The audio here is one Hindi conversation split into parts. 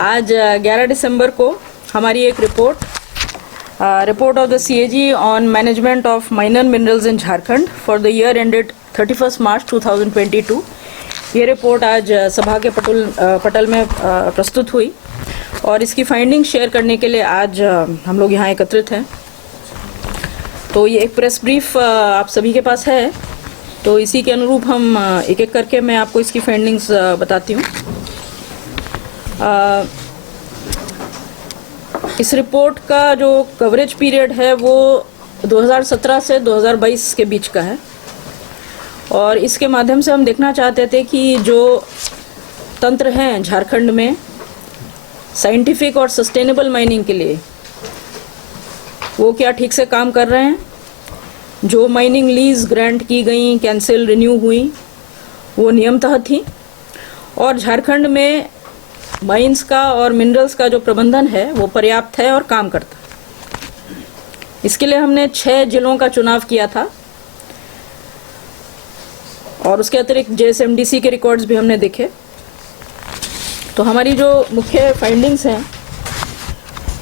आज 11 दिसंबर को हमारी एक report of the CAG on management of minor minerals in Jharkhand for the year ended 31 मार्च 2022, ये रिपोर्ट आज सभा के पटल में प्रस्तुत हुई और इसकी फाइंडिंग शेयर करने के लिए आज हम लोग यहाँ एकत्रित हैं। तो ये एक प्रेस ब्रीफ आप सभी के पास है, तो इसी के अनुरूप हम एक एक करके मैं आपको इसकी फाइंडिंग्स बताती हूँ। इस रिपोर्ट का जो कवरेज पीरियड है वो 2017 से 2022 के बीच का है और इसके माध्यम से हम देखना चाहते थे कि जो तंत्र हैं झारखंड में साइंटिफिक और सस्टेनेबल माइनिंग के लिए वो क्या ठीक से काम कर रहे हैं। जो माइनिंग लीज ग्रांट की गई, कैंसिल, रिन्यू हुई, वो नियमतः थी और झारखंड में माइंस का और मिनरल्स का जो प्रबंधन है वो पर्याप्त है और काम करता है। इसके लिए हमने 6 जिलों का चुनाव किया था और उसके अतिरिक्त जेएसएमडीसी के रिकॉर्ड्स भी हमने देखे। तो हमारी जो मुख्य फाइंडिंग्स हैं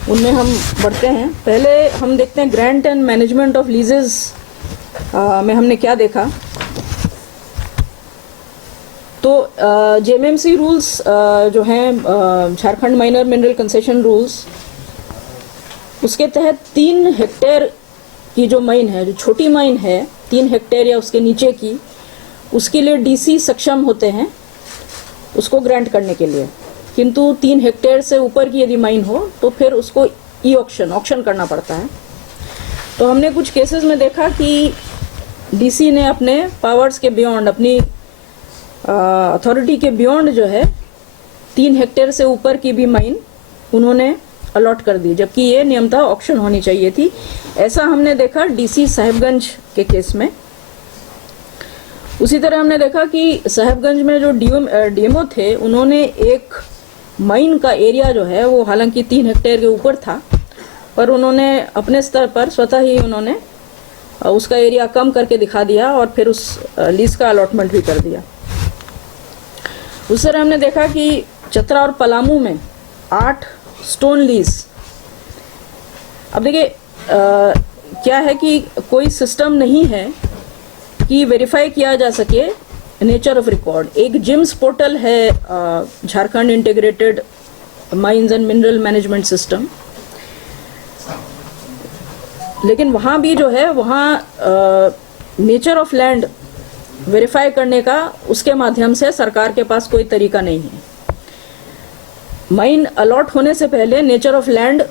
उनमें हम बढ़ते हैं। पहले हम देखते हैं ग्रांट एंड मैनेजमेंट ऑफ लीजेस में हमने क्या देखा। तो जेएमएमसी रूल्स जो हैं Jharkhand minor mineral concession rules, उसके तहत 3 हेक्टेयर की जो माइन है, जो छोटी माइन है 3 हेक्टेयर या उसके नीचे की, उसके लिए डीसी सक्षम होते हैं उसको ग्रांट करने के लिए। किंतु 3 हेक्टेयर से ऊपर की यदि माइन हो तो फिर उसको ऑक्शन करना पड़ता है। तो हमने कुछ केसेस में देखा कि डीसी ने अपने पावर्स के बियॉन्ड, अपनी अथॉरिटी के बियॉन्ड जो है 3 हेक्टेयर से ऊपर की भी माइन उन्होंने अलॉट कर दी, जबकि ये नियमतः ऑक्शन होनी चाहिए थी। ऐसा हमने देखा डीसी साहेबगंज के केस में। उसी तरह हमने देखा कि साहेबगंज में जो डीएमओ थे उन्होंने एक माइन का एरिया जो है वो हालांकि 3 हेक्टेयर के ऊपर था, पर उन्होंने अपने स्तर पर स्वतः ही उन्होंने उसका एरिया कम करके दिखा दिया और फिर उस लीज का अलॉटमेंट भी कर दिया। उस तरह हमने देखा कि चतरा और पलामू में 8 स्टोन लीज। अब देखिए क्या है कि कोई सिस्टम नहीं है कि वेरीफाई किया जा सके नेचर ऑफ रिकॉर्ड। एक जिम्स पोर्टल है Jharkhand integrated mines and mineral management system, लेकिन वहाँ भी जो है वहाँ नेचर ऑफ लैंड वेरीफाई करने का उसके माध्यम से सरकार के पास कोई तरीका नहीं है। माइन अलॉट होने से पहले नेचर ऑफ लैंड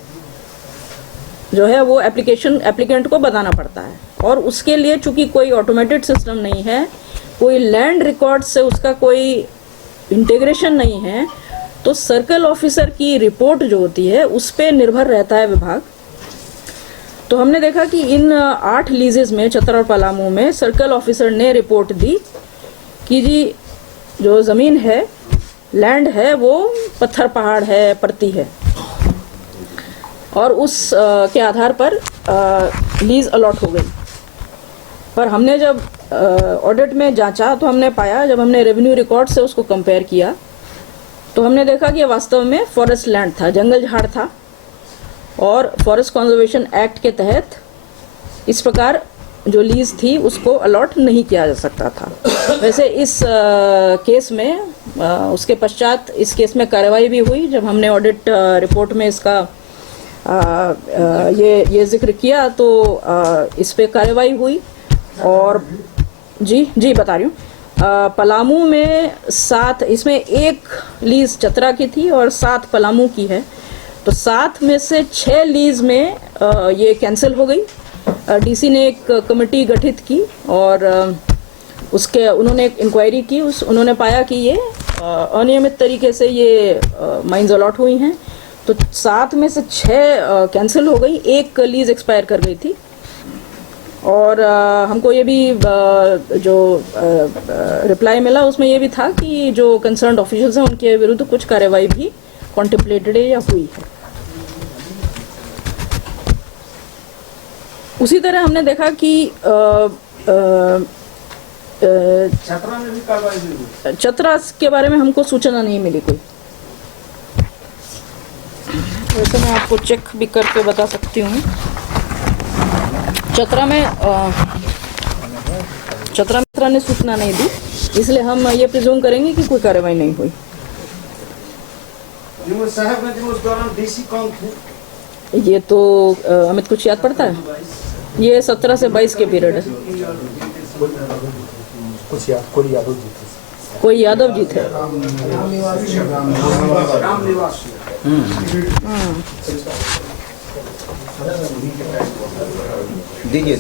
जो है वो एप्लीकेंट को बताना पड़ता है और उसके लिए चूंकि कोई ऑटोमेटेड सिस्टम नहीं है, कोई लैंड रिकॉर्ड से उसका कोई इंटीग्रेशन नहीं है, तो सर्कल ऑफिसर की रिपोर्ट जो होती है उस पर निर्भर रहता है विभाग। तो हमने देखा कि इन 8 लीजेस में चतरा और पलामू में सर्कल ऑफिसर ने रिपोर्ट दी कि जी जो ज़मीन है, लैंड है, वो पत्थर पहाड़ है, परती है और उस के आधार पर लीज अलॉट हो गई। पर हमने जब ऑडिट में जांचा तो हमने पाया, जब हमने रेवेन्यू रिकॉर्ड से उसको कंपेयर किया तो हमने देखा कि वास्तव में फॉरेस्ट लैंड था, जंगल झाड़ था और फॉरेस्ट कंजर्वेशन एक्ट के तहत इस प्रकार जो लीज थी उसको अलॉट नहीं किया जा सकता था। वैसे इस केस में उसके पश्चात इस केस में कार्रवाई भी हुई। जब हमने ऑडिट रिपोर्ट में इसका ये जिक्र किया तो इस पे कार्रवाई हुई और जी बता रही हूँ। पलामू में 7, इसमें 1 लीज चतरा की थी और 7 पलामू की है। तो 7 में से 6 लीज में ये कैंसिल हो गई। डीसी ने एक कमेटी गठित की और उसके उन्होंने एक इंक्वायरी की। उन्होंने पाया कि ये अनियमित तरीके से ये माइंस अलॉट हुई हैं। तो 7 में से 6 कैंसिल हो गई, 1 लीज एक्सपायर कर गई थी। और हमको ये भी जो रिप्लाई मिला उसमें ये भी था कि जो कंसर्न्ड ऑफिशियल्स हैं उनके विरुद्ध कुछ कार्रवाई भी कॉन्टेम्पलेटेड है या हुई है। उसी तरह हमने देखा कि चतरा में भी कार्रवाई हुई। चतरा के बारे में हमको सूचना नहीं मिली कोई। वैसे मैं आपको चेक भी करके बता सकती हूँ। चतरा में चतरा ने सूचना नहीं दी, इसलिए हम ये प्रिज्यूम करेंगे कि कोई कार्रवाई नहीं हुई। साहबगंज में उस दौरान डीसी कौन थे? ये तो अमित कुछ याद पड़ता है? ये 17 से 22 के पीरियड है। कुछ कोई यादव जी थे। कोई यादव जी थे। रामनिवास। दीजिए।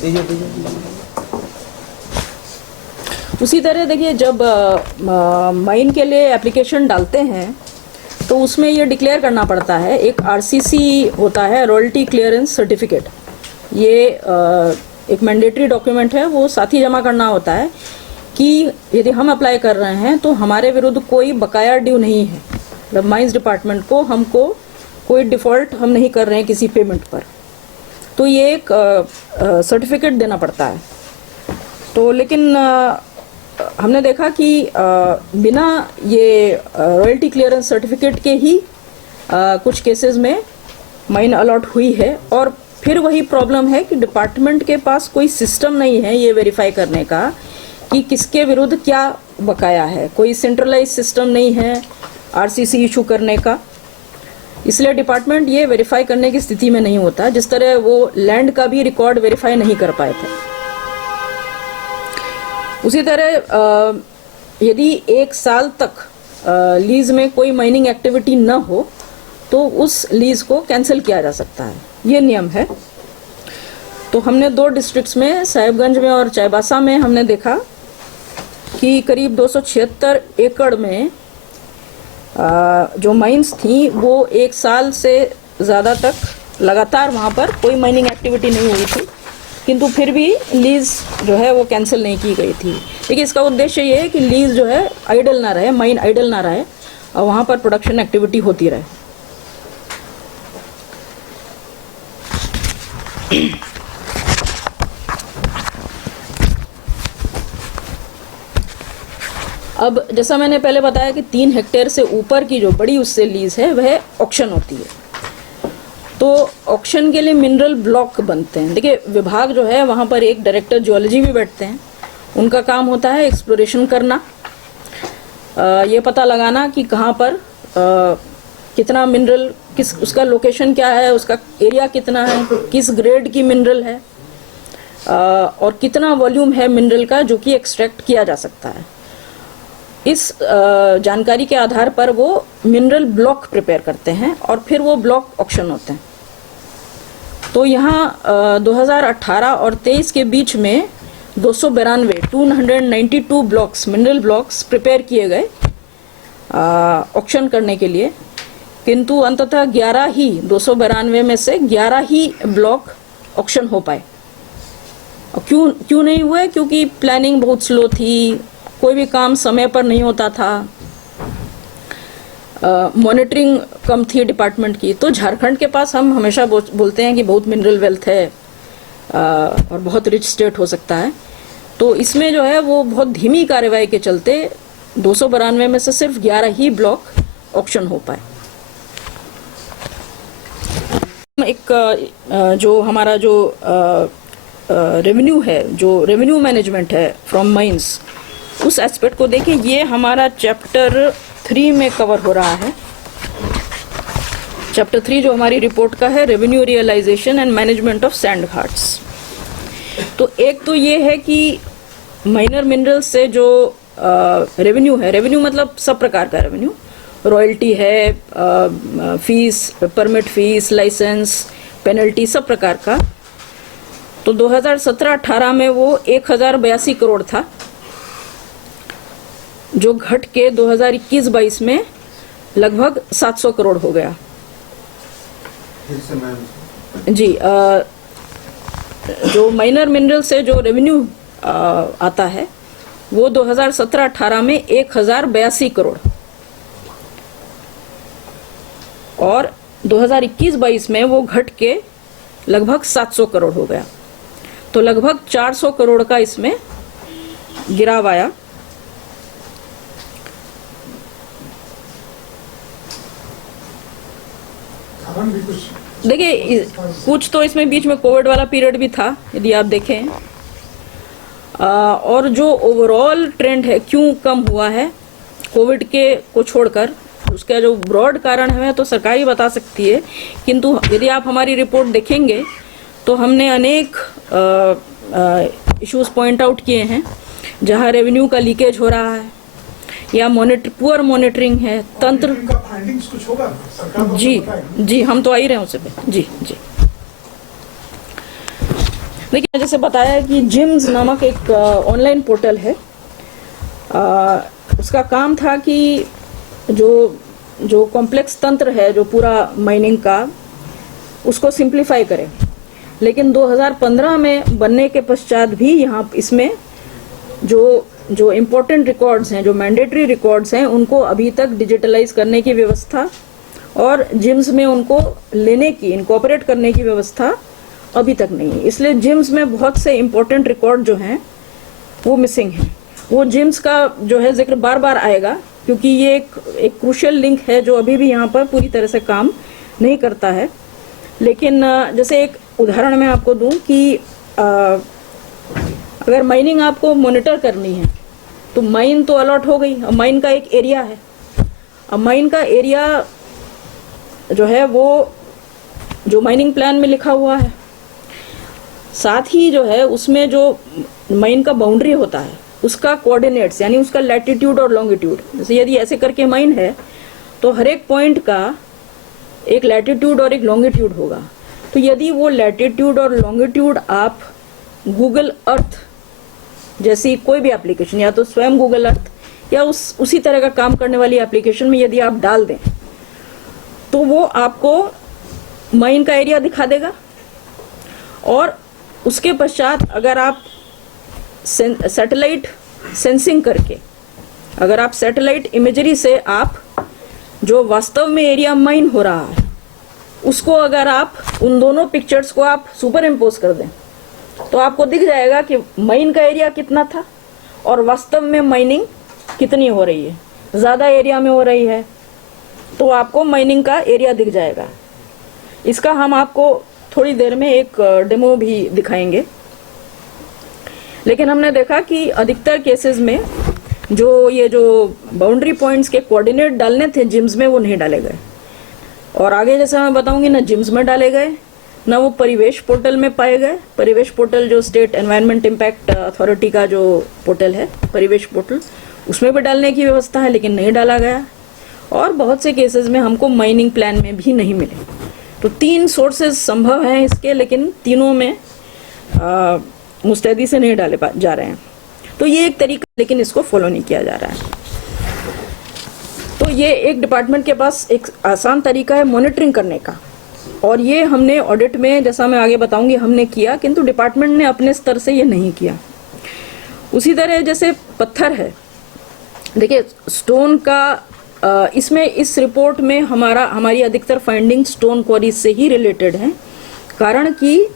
उसी तरह देखिए, जब माइन के लिए एप्लीकेशन डालते हैं तो उसमें ये डिक्लेयर करना पड़ता है, एक आरसीसी होता है, रॉयल्टी क्लियरेंस सर्टिफिकेट। ये एक मैंडेटरी डॉक्यूमेंट है, वो साथ ही जमा करना होता है कि यदि हम अप्लाई कर रहे हैं तो हमारे विरुद्ध कोई बकाया ड्यू नहीं है, मतलब माइंस डिपार्टमेंट को हमको कोई डिफ़ॉल्ट हम नहीं कर रहे हैं किसी पेमेंट पर, तो ये एक सर्टिफिकेट देना पड़ता है। तो लेकिन हमने देखा कि बिना ये रॉयल्टी क्लियरेंस सर्टिफिकेट के ही कुछ केसेस में माइन अलॉट हुई है, और फिर वही प्रॉब्लम है कि डिपार्टमेंट के पास कोई सिस्टम नहीं है ये वेरीफाई करने का कि किसके विरुद्ध क्या बकाया है। कोई सेंट्रलाइज सिस्टम नहीं है आरसीसी इशू करने का, इसलिए डिपार्टमेंट ये वेरीफाई करने की स्थिति में नहीं होता। जिस तरह वो लैंड का भी रिकॉर्ड वेरीफाई नहीं कर पाए थे, उसी तरह यदि 1 साल तक लीज में कोई माइनिंग एक्टिविटी न हो तो उस लीज को कैंसिल किया जा सकता है, ये नियम है। तो हमने 2 डिस्ट्रिक्ट्स में, साहिबगंज में और चाईबासा में, हमने देखा कि करीब 276 एकड़ में जो माइंस थी वो 1 साल से ज़्यादा तक लगातार वहाँ पर कोई माइनिंग एक्टिविटी नहीं हुई थी, किंतु फिर भी लीज जो है वो कैंसिल नहीं की गई थी। देखिए, इसका उद्देश्य ये है कि लीज जो है आइडल ना रहे, माइन आइडल ना रहे, और वहाँ पर प्रोडक्शन एक्टिविटी होती रहे। अब जैसा मैंने पहले बताया कि 3 हेक्टेयर से ऊपर की जो बड़ी उससे लीज है वह ऑक्शन होती है। तो ऑक्शन के लिए मिनरल ब्लॉक बनते हैं। देखिए, विभाग जो है वहाँ पर एक डायरेक्टर जियोलॉजी भी बैठते हैं, उनका काम होता है एक्सप्लोरेशन करना, ये पता लगाना कि कहाँ पर कितना मिनरल, किस उसका लोकेशन क्या है, उसका एरिया कितना है, किस ग्रेड की मिनरल है, और कितना वॉल्यूम है मिनरल का जो कि एक्सट्रैक्ट किया जा सकता है। इस जानकारी के आधार पर वो मिनरल ब्लॉक प्रिपेयर करते हैं और फिर वो ब्लॉक ऑक्शन होते हैं। तो यहाँ 2018 और 23 के बीच में 292 ब्लॉक्स, मिनरल ब्लॉक्स प्रिपेयर किए गए ऑक्शन करने के लिए, किंतु अंततः 292 में से 11 ही ब्लॉक ऑक्शन हो पाए। क्यों नहीं हुए? क्योंकि प्लानिंग बहुत स्लो थी, कोई भी काम समय पर नहीं होता था, मॉनिटरिंग कम थी डिपार्टमेंट की। तो झारखंड के पास हम हमेशा बोलते हैं कि बहुत मिनरल वेल्थ है और बहुत रिच स्टेट हो सकता है, तो इसमें जो है वो बहुत धीमी कार्रवाई के चलते 292 में से सिर्फ 11 ही ब्लॉक ऑक्शन हो पाए। एक जो हमारा जो रेवेन्यू है, जो रेवेन्यू मैनेजमेंट है फ्रॉम माइंस, उस एस्पेक्ट को देखिए। ये हमारा चैप्टर 3 में कवर हो रहा है। चैप्टर 3 जो हमारी रिपोर्ट का है, revenue realisation and management of sand ghats. तो एक तो ये है कि माइनर मिनरल से जो रेवेन्यू है, रेवेन्यू मतलब सब प्रकार का रेवेन्यू, रॉयल्टी है, fees, permit fees, licence, penalty, सब प्रकार का। तो 2017-18 में वो 1082 करोड़ था, जो घट के 2021-22 में लगभग 700 करोड़ हो गया। जी, जो माइनर मिनरल से जो रेवेन्यू आता है वो 2017-18 में 1082 करोड़, और 2021-22 में वो घट के लगभग 700 करोड़ हो गया। तो लगभग 400 करोड़ का इसमें गिराव आया। कारण भी कुछ देखिए कुछ तो इसमें बीच में कोविड वाला पीरियड भी था, यदि आप देखें। और जो ओवरऑल ट्रेंड है क्यों कम हुआ है कोविड के को छोड़कर, उसका जो ब्रॉड कारण है तो सरकार ही बता सकती है, किंतु यदि आप हमारी रिपोर्ट देखेंगे तो हमने अनेक इश्यूज पॉइंट आउट किए हैं जहां रेवेन्यू का लीकेज हो रहा है या पुअर मॉनिटरिंग है तंत्र। इनका फाइंडिंग्स कुछ होगा सरकार को जी बताएगी। जी, हम तो आ ही रहे हैं उसे पे। जी जी, देखिए जैसे बताया कि जिम्स नामक एक ऑनलाइन पोर्टल है। उसका काम था कि जो कॉम्प्लेक्स तंत्र है जो पूरा माइनिंग का, उसको सिंप्लीफाई करें। लेकिन 2015 में बनने के पश्चात भी यहाँ इसमें जो इम्पोर्टेंट रिकॉर्ड्स हैं, जो मैंडेटरी रिकॉर्ड्स हैं, उनको अभी तक डिजिटलाइज करने की व्यवस्था और जिम्स में उनको लेने की, इनकॉर्पोरेट करने की व्यवस्था अभी तक नहीं है। इसलिए जिम्स में बहुत से इम्पोर्टेंट रिकॉर्ड जो हैं वो मिसिंग हैं। वो जिम्स का जो है जिक्र बार बार आएगा क्योंकि ये एक क्रूशियल लिंक है जो अभी भी यहाँ पर पूरी तरह से काम नहीं करता है। लेकिन जैसे एक उदाहरण मैं आपको दूं कि अगर माइनिंग आपको मॉनिटर करनी है तो माइन तो अलॉट हो गई, अब माइन का एक एरिया है। अब माइन का एरिया जो है वो जो माइनिंग प्लान में लिखा हुआ है, साथ ही जो है उसमें जो माइन का बाउंड्री होता है उसका कोऑर्डिनेट्स यानी उसका लैटिट्यूड और लॉन्गिट्यूड, जैसे यदि ऐसे करके माइन है तो हर एक पॉइंट का एक लैटिट्यूड और एक लॉन्गिट्यूड होगा। तो यदि वो लैटिट्यूड और लॉन्गिट्यूड आप गूगल अर्थ जैसी कोई भी एप्लीकेशन या तो स्वयं गूगल अर्थ या उसी तरह का काम करने वाली एप्लीकेशन में यदि आप डाल दें तो वो आपको माइन का एरिया दिखा देगा। और उसके पश्चात अगर आप सैटेलाइट सेंसिंग करके, अगर आप सैटेलाइट इमेजरी से आप जो वास्तव में एरिया माइन हो रहा है उसको अगर आप उन दोनों पिक्चर्स को आप सुपर इम्पोज कर दें तो आपको दिख जाएगा कि माइन का एरिया कितना था और वास्तव में माइनिंग कितनी हो रही है। ज़्यादा एरिया में हो रही है तो आपको माइनिंग का एरिया दिख जाएगा। इसका हम आपको थोड़ी देर में एक डेमो भी दिखाएंगे। लेकिन हमने देखा कि अधिकतर केसेस में जो बाउंड्री पॉइंट्स के कोऑर्डिनेट डालने थे जिम्स में वो नहीं डाले गए, और आगे जैसे मैं बताऊंगी ना जिम्स में डाले गए ना वो परिवेश पोर्टल में पाए गए। परिवेश पोर्टल जो स्टेट एनवायरनमेंट इम्पैक्ट अथॉरिटी का जो पोर्टल है परिवेश पोर्टल, उसमें भी डालने की व्यवस्था है लेकिन नहीं डाला गया। और बहुत से केसेस में हमको माइनिंग प्लान में भी नहीं मिले। तो 3 सोर्सेज संभव हैं इसके, लेकिन तीनों में मुस्तैदी से नहीं डाले जा रहे हैं। तो ये एक तरीका, लेकिन इसको फॉलो नहीं किया जा रहा है। तो ये एक डिपार्टमेंट के पास एक आसान तरीका है मॉनिटरिंग करने का, और ये हमने ऑडिट में, जैसा मैं आगे बताऊंगी, हमने किया, किंतु डिपार्टमेंट ने अपने स्तर से ये नहीं किया। उसी तरह जैसे पत्थर है, देखिए स्टोन का इसमें इस रिपोर्ट में हमारी अधिकतर फाइंडिंग स्टोन क्वारीज से ही रिलेटेड है। कारण कि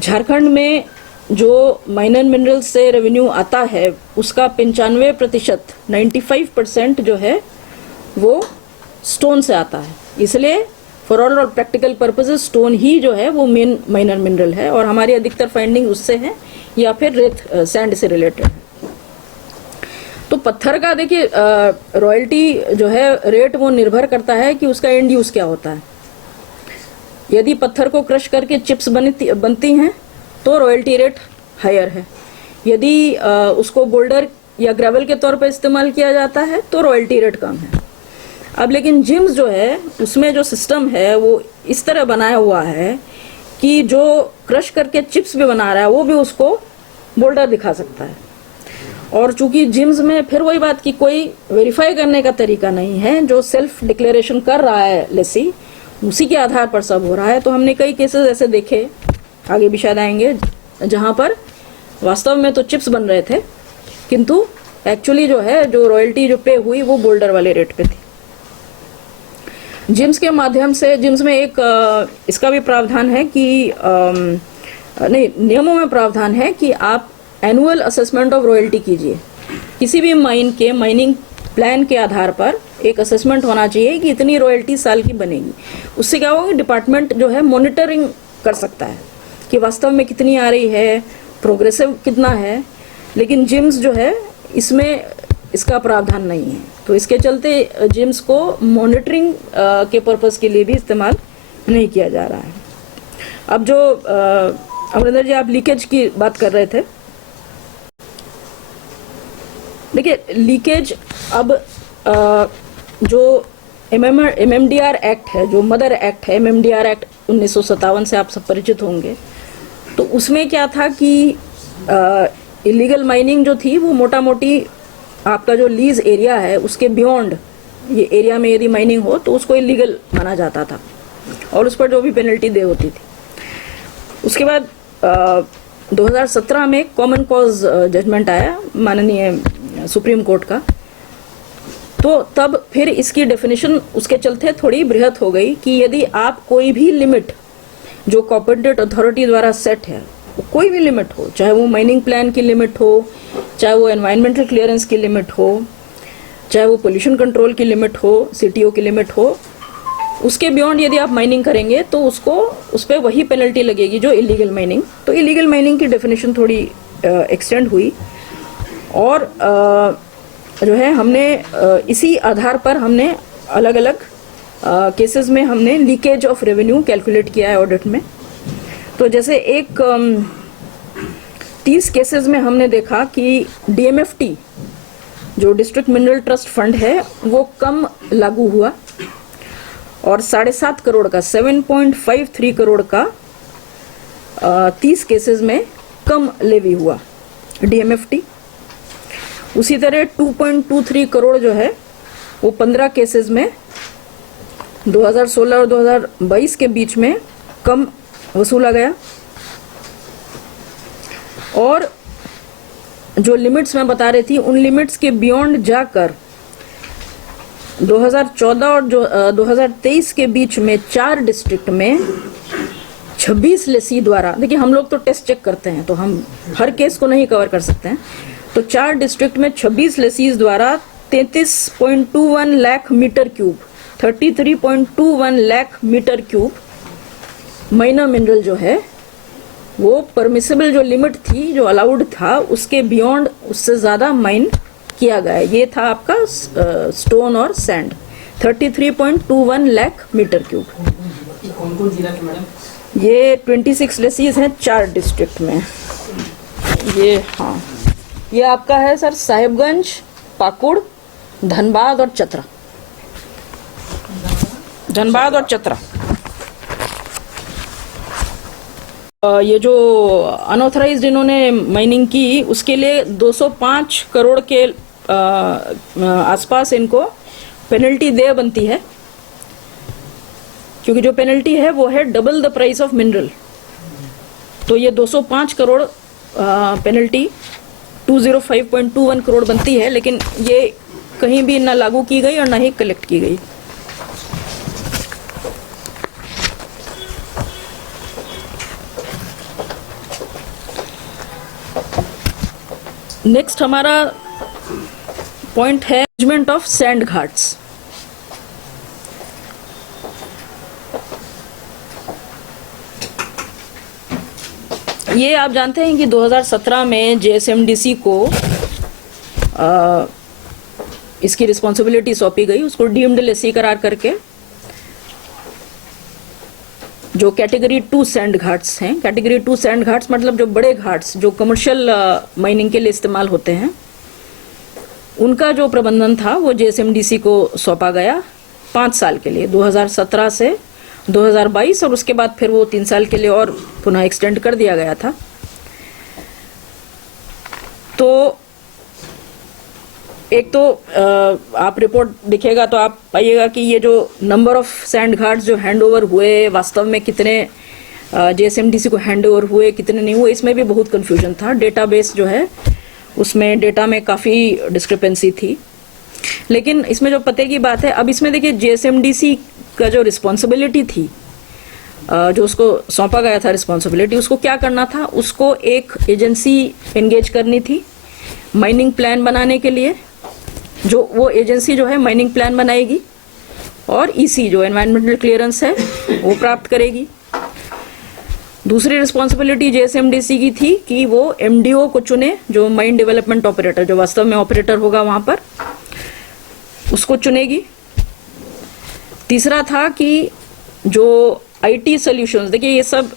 झारखंड में जो माइनर मिनरल्स से रेवेन्यू आता है उसका 95% 95% जो है वो स्टोन से आता है। इसलिए for all practical purposes stone ही जो है वो मेन माइनर मिनरल है, और हमारी अधिकतर फाइंडिंग उससे है या फिर रेत सैंड से रिलेटेड है। तो पत्थर का देखिए रॉयल्टी जो है रेट वो निर्भर करता है कि उसका एंड यूज क्या होता है। यदि पत्थर को क्रश करके चिप्स बनती हैं तो रॉयल्टी रेट हायर है। यदि उसको बोल्डर या ग्रेवल के तौर पर इस्तेमाल किया जाता है तो रॉयल्टी रेट कम है। अब लेकिन जिम्स जो है उसमें जो सिस्टम है वो इस तरह बनाया हुआ है कि जो क्रश करके चिप्स भी बना रहा है वो भी उसको बोल्डर दिखा सकता है। और चूंकि जिम्स में फिर वही बात की कोई वेरीफाई करने का तरीका नहीं है, जो सेल्फ डिक्लेरेशन कर रहा है लेसी उसी के आधार पर सब हो रहा है। तो हमने कई केसेस ऐसे देखे, आगे भी शायद आएंगे, जहां पर वास्तव में तो चिप्स बन रहे थे किंतु एक्चुअली जो है जो रॉयल्टी जो पे हुई वो बोल्डर वाले रेट पे थी। जिम्स के माध्यम से, जिम्स में एक इसका भी प्रावधान है कि नहीं, नियमों में प्रावधान है कि आप एनुअल असेसमेंट ऑफ रॉयल्टी कीजिए। किसी भी माइन के माइनिंग प्लान के आधार पर एक असेसमेंट होना चाहिए कि इतनी रॉयल्टी साल की बनेगी। उससे क्या होगा कि डिपार्टमेंट जो है मॉनिटरिंग कर सकता है कि वास्तव में कितनी आ रही है, प्रोग्रेसिव कितना है। लेकिन जिम्स जो है इसमें इसका प्रावधान नहीं है, तो इसके चलते जिम्स को मॉनिटरिंग के पर्पस के लिए भी इस्तेमाल नहीं किया जा रहा है। अब जो अमरिंदर जी, आप लीकेज की बात कर रहे थे। देखिए, लीकेज अब जो MMDR एक्ट है, जो मदर एक्ट है, MMDR एक्ट 1957 से आप सब परिचित होंगे। तो उसमें क्या था कि इलीगल माइनिंग जो थी वो मोटा मोटी आपका जो लीज एरिया है उसके बियॉन्ड ये एरिया में यदि माइनिंग हो तो उसको इलीगल माना जाता था और उस पर जो भी पेनल्टी दे होती थी। उसके बाद 2017 में कॉमन कॉज जजमेंट आया माननीय सुप्रीम कोर्ट का, तो तब फिर इसकी डेफिनेशन उसके चलते थोड़ी बृहत हो गई कि यदि आप कोई भी लिमिट जो कॉम्पिटेंट अथॉरिटी द्वारा सेट है, कोई भी लिमिट हो, चाहे वो माइनिंग प्लान की लिमिट हो, चाहे वो एनवायरमेंटल क्लियरेंस की लिमिट हो, चाहे वो पोल्यूशन कंट्रोल की लिमिट हो, CTO की लिमिट हो, उसके बियॉन्ड यदि आप माइनिंग करेंगे तो उसको उस पर वही पेनल्टी लगेगी जो इलीगल माइनिंग। तो इलीगल माइनिंग की डेफिनेशन थोड़ी एक्सटेंड हुई और जो है हमने इसी आधार पर हमने अलग अलग केसेस में हमने लीकेज ऑफ रेवेन्यू कैलकुलेट किया है ऑडिट में। तो जैसे एक 30 केसेस में हमने देखा कि DMFT जो डिस्ट्रिक्ट मिनरल ट्रस्ट फंड है वो कम लागू हुआ और 7.5 करोड़ का 7.53 करोड़ का 30 केसेस में कम लेवी हुआ DMFT। उसी तरह 2.23 करोड़ जो है वो 15 केसेस में 2016 और 2022 के बीच में कम वसूला गया। और जो लिमिट्स मैं बता रही थी उन लिमिट्स के बियॉन्ड जाकर 2014 और 2023 के बीच में 4 डिस्ट्रिक्ट में 26 लेसी द्वारा, देखिए हम लोग तो टेस्ट चेक करते हैं तो हम हर केस को नहीं कवर कर सकते हैं, तो 4 डिस्ट्रिक्ट में 26 लेसीज द्वारा 33.21 lakh metre cube 33.21 lakh metre cube minor mineral जो है वो परमिसिबल जो लिमिट थी, जो अलाउड था, उसके बियॉन्ड उससे ज़्यादा माइन किया गया। ये था आपका स्टोन और सैंड 33.21 लाख मीटर क्यूब। कौन कौन जिला के मैडम? ये 26 लेसीज हैं 4 डिस्ट्रिक्ट में। ये हाँ, ये आपका है सर साहिबगंज, पाकुड़, धनबाद और चतरा। धनबाद और चतरा। ये जो अनऑथराइज्ड इन्होंने माइनिंग की उसके लिए 205 करोड़ के आसपास इनको पेनल्टी दे बनती है, क्योंकि जो पेनल्टी है वो है double the price of mineral. तो ये 205 करोड़ पेनल्टी 205.21 करोड़ बनती है, लेकिन ये कहीं भी ना लागू की गई और ना ही कलेक्ट की गई। नेक्स्ट हमारा पॉइंट है मैनेजमेंट ऑफ सैंड घाट्स। ये आप जानते हैं कि 2017 में JSMDC को इसकी रिस्पॉन्सिबिलिटी सौंपी गई, उसको डीम्ड लेसी करार करके जो कैटेगरी 2 सैंड घाट्स हैं, कैटेगरी 2 सैंड घाट्स मतलब जो बड़े घाट्स जो कमर्शियल माइनिंग के लिए इस्तेमाल होते हैं, उनका जो प्रबंधन था वो JSMDC को सौंपा गया 5 साल के लिए, 2017 से 2022, और उसके बाद फिर वो 3 साल के लिए और पुनः एक्सटेंड कर दिया गया था। तो एक तो आप रिपोर्ट दिखेगा तो आप पाइएगा कि ये जो नंबर ऑफ सैंड घाट्स जो हैंड ओवर हुए, वास्तव में कितने JSMDC को हैंड ओवर हुए, कितने नहीं हुए, इसमें भी बहुत कंफ्यूजन था। डेटाबेस जो है उसमें डेटा में काफ़ी डिस्क्रिपेंसी थी। लेकिन इसमें जो पते की बात है, अब इसमें देखिए JSMDC का जो रिस्पॉन्सिबिलिटी थी, जो उसको सौंपा गया था रिस्पॉन्सिबिलिटी, उसको क्या करना था, उसको एक एजेंसी एंगेज करनी थी माइनिंग प्लान बनाने के लिए, जो वो एजेंसी जो है माइनिंग प्लान बनाएगी और ईसी जो एनवायरमेंटल क्लियरेंस है वो प्राप्त करेगी। दूसरी रिस्पॉन्सिबिलिटी जेएसएमडीसी की थी कि वो एमडीओ को चुने, जो माइन डेवलपमेंट ऑपरेटर, जो वास्तव में ऑपरेटर होगा वहां पर, उसको चुनेगी। तीसरा था कि जो आईटी सॉल्यूशंस, देखिए ये सब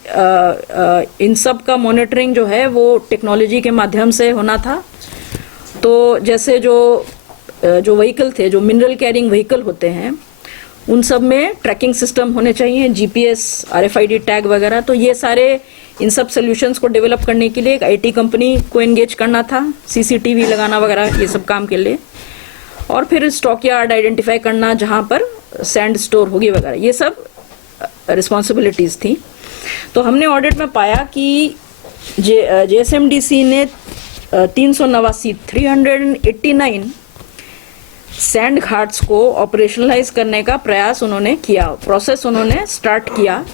इन सब का मॉनिटरिंग जो है वो टेक्नोलॉजी के माध्यम से होना था। तो जैसे जो व्हीकल थे, जो मिनरल कैरिंग व्हीकल होते हैं, उन सब में ट्रैकिंग सिस्टम होने चाहिए, जीपीएस, आरएफआईडी टैग वगैरह। तो ये सारे इन सब सॉल्यूशंस को डेवलप करने के लिए एक आईटी कंपनी को एंगेज करना था, सीसीटीवी लगाना वगैरह ये सब काम के लिए। और फिर स्टॉक यार्ड आइडेंटिफाई करना जहां पर सैंड स्टोर होगी वगैरह, ये सब रिस्पॉन्सिबिलिटीज थी। तो हमने ऑडिट में पाया कि जेएसएमडीसी ने 389 सैंड घाट्स को ऑपरेशनलाइज करने का प्रयास उन्होंने किया, प्रोसेस उन्होंने स्टार्ट किया,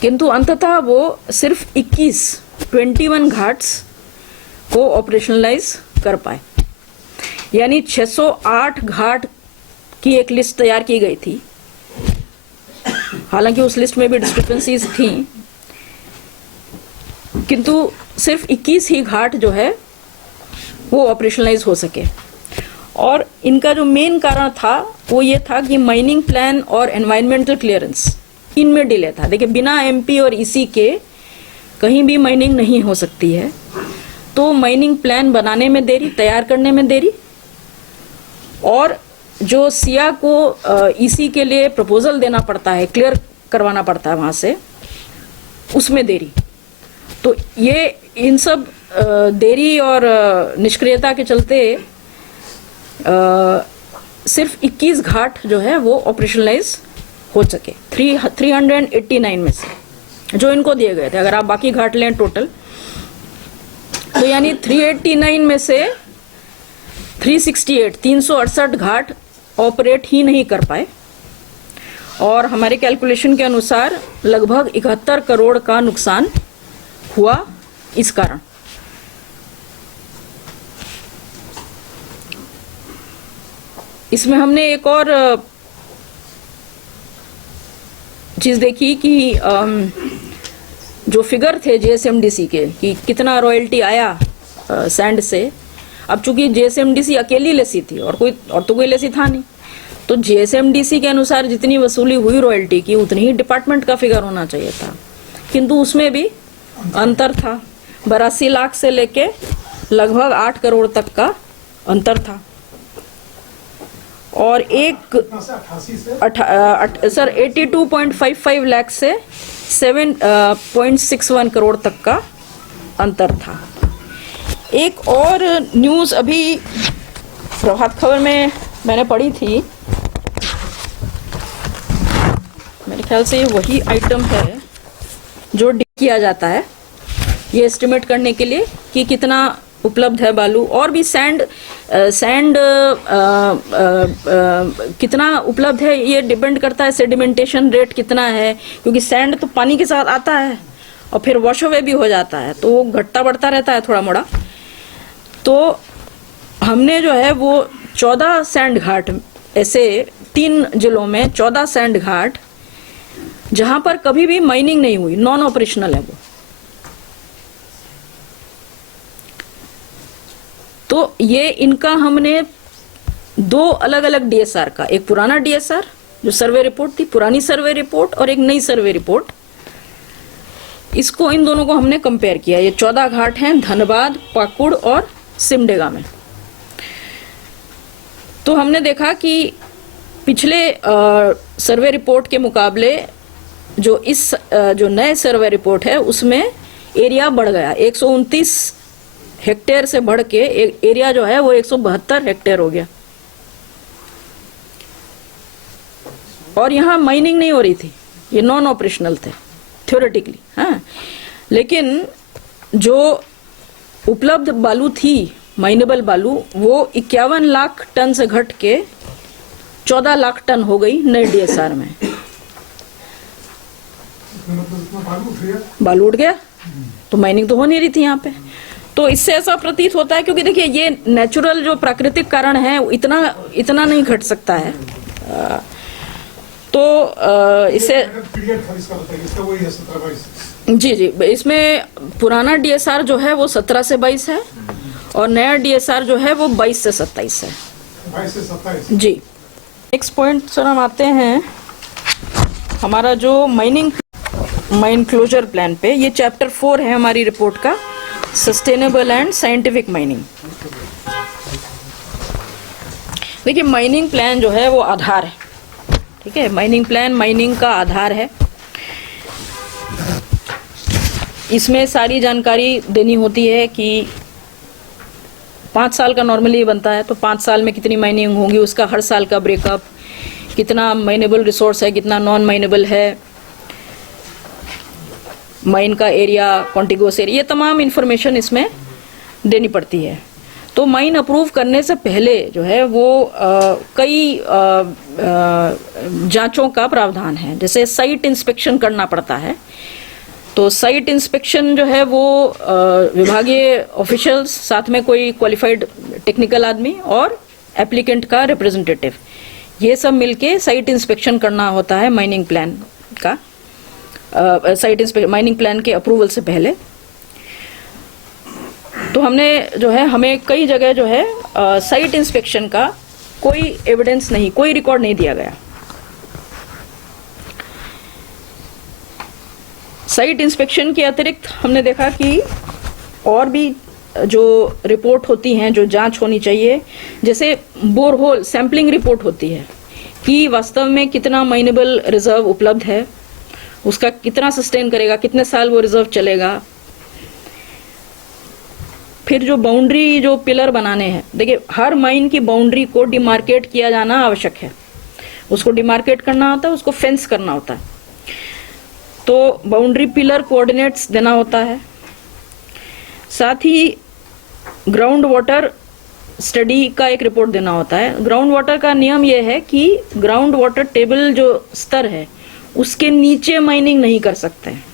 किंतु अंततः वो सिर्फ 21 घाट्स को ऑपरेशनलाइज कर पाए। यानी 608 घाट की एक लिस्ट तैयार की गई थी, हालांकि उस लिस्ट में भी डिस्क्रिपेंसीज थी, किंतु सिर्फ 21 ही घाट जो है वो ऑपरेशनलाइज हो सके। और इनका जो मेन कारण था वो ये था कि माइनिंग प्लान और एनवायरमेंटल क्लियरेंस, इनमें डिले था। देखिए, बिना एमपी और ईसी के कहीं भी माइनिंग नहीं हो सकती है। तो माइनिंग प्लान बनाने में देरी, तैयार करने में देरी, और जो सिया को ईसी के लिए प्रपोजल देना पड़ता है, क्लियर करवाना पड़ता है वहां से, उसमें देरी। तो ये इन सब देरी और निष्क्रियता के चलते सिर्फ 21 घाट जो है वो ऑपरेशनलाइज हो सके 389 में से जो इनको दिए गए थे। अगर आप बाकी घाट लें टोटल, तो यानी 389 में से 368 घाट ऑपरेट ही नहीं कर पाए। और हमारे कैलकुलेशन के अनुसार लगभग 71 करोड़ का नुकसान हुआ इस कारण। इसमें हमने एक और चीज देखी कि जो फिगर थे जेएसएमडीसी के कि कितना रॉयल्टी आया सैंड से। अब चूंकि जेएसएमडीसी अकेली लेसी थी और तो कोई लेसी था नहीं, तो जेएसएमडीसी के अनुसार जितनी वसूली हुई रॉयल्टी की उतनी ही डिपार्टमेंट का फिगर होना चाहिए था, किंतु उसमें भी अंतर था। 82 लाख से लेके लगभग 8 करोड़ तक का अंतर था। और एक 82.55 लाख से 7.61 करोड़ तक का अंतर था। एक और न्यूज़ अभी प्रभात खबर में मैंने पढ़ी थी, मेरे ख्याल से ये वही आइटम है जो किया जाता है ये एस्टिमेट करने के लिए कि कितना उपलब्ध है बालू, और भी सैंड कितना उपलब्ध है ये डिपेंड करता है सेडिमेंटेशन रेट कितना है, क्योंकि सैंड तो पानी के साथ आता है और फिर वॉश अवे भी हो जाता है, तो वो घटता बढ़ता रहता है थोड़ा मोड़ा। तो हमने जो है वो 14 सैंड घाट, ऐसे 3 जिलों में 14 सैंड घाट जहां पर कभी भी माइनिंग नहीं हुई, नॉन ऑपरेशनल है वो। तो ये इनका हमने 2 अलग अलग डीएसआर का, एक पुराना डीएसआर जो सर्वे रिपोर्ट थी, पुरानी सर्वे रिपोर्ट, और एक नई सर्वे रिपोर्ट, इसको इन दोनों को हमने कंपेयर किया। ये 14 घाट हैं धनबाद, पाकुड़ और सिमडेगा में। तो हमने देखा कि पिछले सर्वे रिपोर्ट के मुकाबले जो नए सर्वे रिपोर्ट है उसमें एरिया बढ़ गया, 129 हेक्टेयर से बढ़ के एरिया जो है वो 172 हेक्टेयर हो गया। और यहाँ माइनिंग नहीं हो रही थी, ये नॉन ऑपरेशनल थे थ्योरेटिकली, हाँ। लेकिन जो उपलब्ध बालू थी, माइनेबल बालू, वो 51 लाख टन से घट के 14 लाख टन हो गई नए डीएसआर में। बालू उठ गया, तो माइनिंग तो हो नहीं रही थी यहाँ पे। तो इससे ऐसा प्रतीत होता है, क्योंकि देखिए ये नेचुरल जो प्राकृतिक कारण है इतना नहीं घट सकता है। तो इससे पीरियड था इसका, बताइए इसका वही है 17-22। जी जी, इसमें पुराना डीएसआर जो है वो 17 से 22 है और नया डीएसआर जो है वो 22 से 27 है। 22 से 27। जी, नेक्स्ट पॉइंट सर हम आते हैं हमारा जो माइन क्लोजर प्लान पे। ये चैप्टर 4 है हमारी रिपोर्ट का, सस्टेनेबल एंड साइंटिफिक माइनिंग। देखिए माइनिंग प्लान जो है वो आधार है, ठीक है। माइनिंग प्लान माइनिंग का आधार है। इसमें सारी जानकारी देनी होती है कि 5 साल का नॉर्मली बनता है, तो 5 साल में कितनी माइनिंग होगी, उसका हर साल का ब्रेकअप, कितना माइनेबल रिसोर्स है, कितना नॉन माइनेबल है, माइन का एरिया, कॉन्टिगुअस एरिया, ये तमाम इंफॉर्मेशन इसमें देनी पड़ती है। तो माइन अप्रूव करने से पहले जो है वो कई जांचों का प्रावधान है। जैसे साइट इंस्पेक्शन करना पड़ता है, तो साइट इंस्पेक्शन जो है वो विभागीय ऑफिशियल्स, साथ में कोई क्वालिफाइड टेक्निकल आदमी और एप्लीकेंट का रिप्रेजेंटेटिव, ये सब मिलके साइट इंस्पेक्शन करना होता है माइनिंग प्लान का, माइनिंग प्लान के अप्रूवल से पहले। तो हमने जो है हमें कई जगह जो है साइट इंस्पेक्शन का कोई एविडेंस नहीं, कोई रिकॉर्ड नहीं दिया गया। साइट इंस्पेक्शन के अतिरिक्त हमने देखा कि और भी जो रिपोर्ट होती हैं, जो जांच होनी चाहिए, जैसे बोरहोल सैंपलिंग रिपोर्ट होती है कि वास्तव में कितना माइनेबल रिजर्व उपलब्ध है, उसका कितना सस्टेन करेगा, कितने साल वो रिजर्व चलेगा। फिर जो बाउंड्री, जो पिलर बनाने हैं, देखिए हर माइन की बाउंड्री को डिमार्केट किया जाना आवश्यक है। उसको डिमार्केट करना होता है, उसको फेंस करना होता है। तो बाउंड्री पिलर कोऑर्डिनेट्स देना होता है। साथ ही ग्राउंड वाटर स्टडी का एक रिपोर्ट देना होता है। ग्राउंड वाटर का नियम यह है कि ग्राउंड वाटर टेबल जो स्तर है उसके नीचे माइनिंग नहीं कर सकते हैं,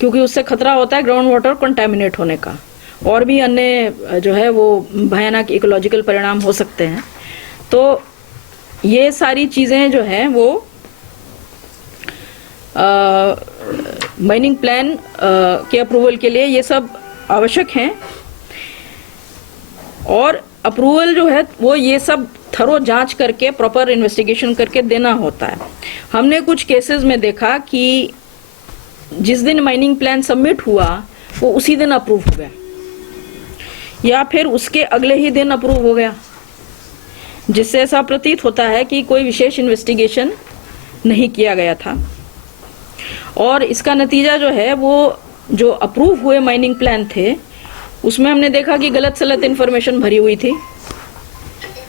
क्योंकि उससे खतरा होता है ग्राउंड वाटर कंटामिनेट होने का, और भी अन्य जो है वो भयानक इकोलॉजिकल परिणाम हो सकते हैं। तो ये सारी चीज़ें जो हैं वो माइनिंग प्लान के अप्रूवल के लिए ये सब आवश्यक हैं। और अप्रूवल जो है वो ये सब थरो जांच करके, प्रॉपर इन्वेस्टिगेशन करके देना होता है। हमने कुछ केसेस में देखा कि जिस दिन माइनिंग प्लान सबमिट हुआ वो उसी दिन अप्रूव हो गया, या फिर उसके अगले ही दिन अप्रूव हो गया, जिससे ऐसा प्रतीत होता है कि कोई विशेष इन्वेस्टिगेशन नहीं किया गया था। और इसका नतीजा जो है वो जो अप्रूव हुए माइनिंग प्लान थे उसमें हमने देखा कि गलत सलत इन्फॉर्मेशन भरी हुई थी,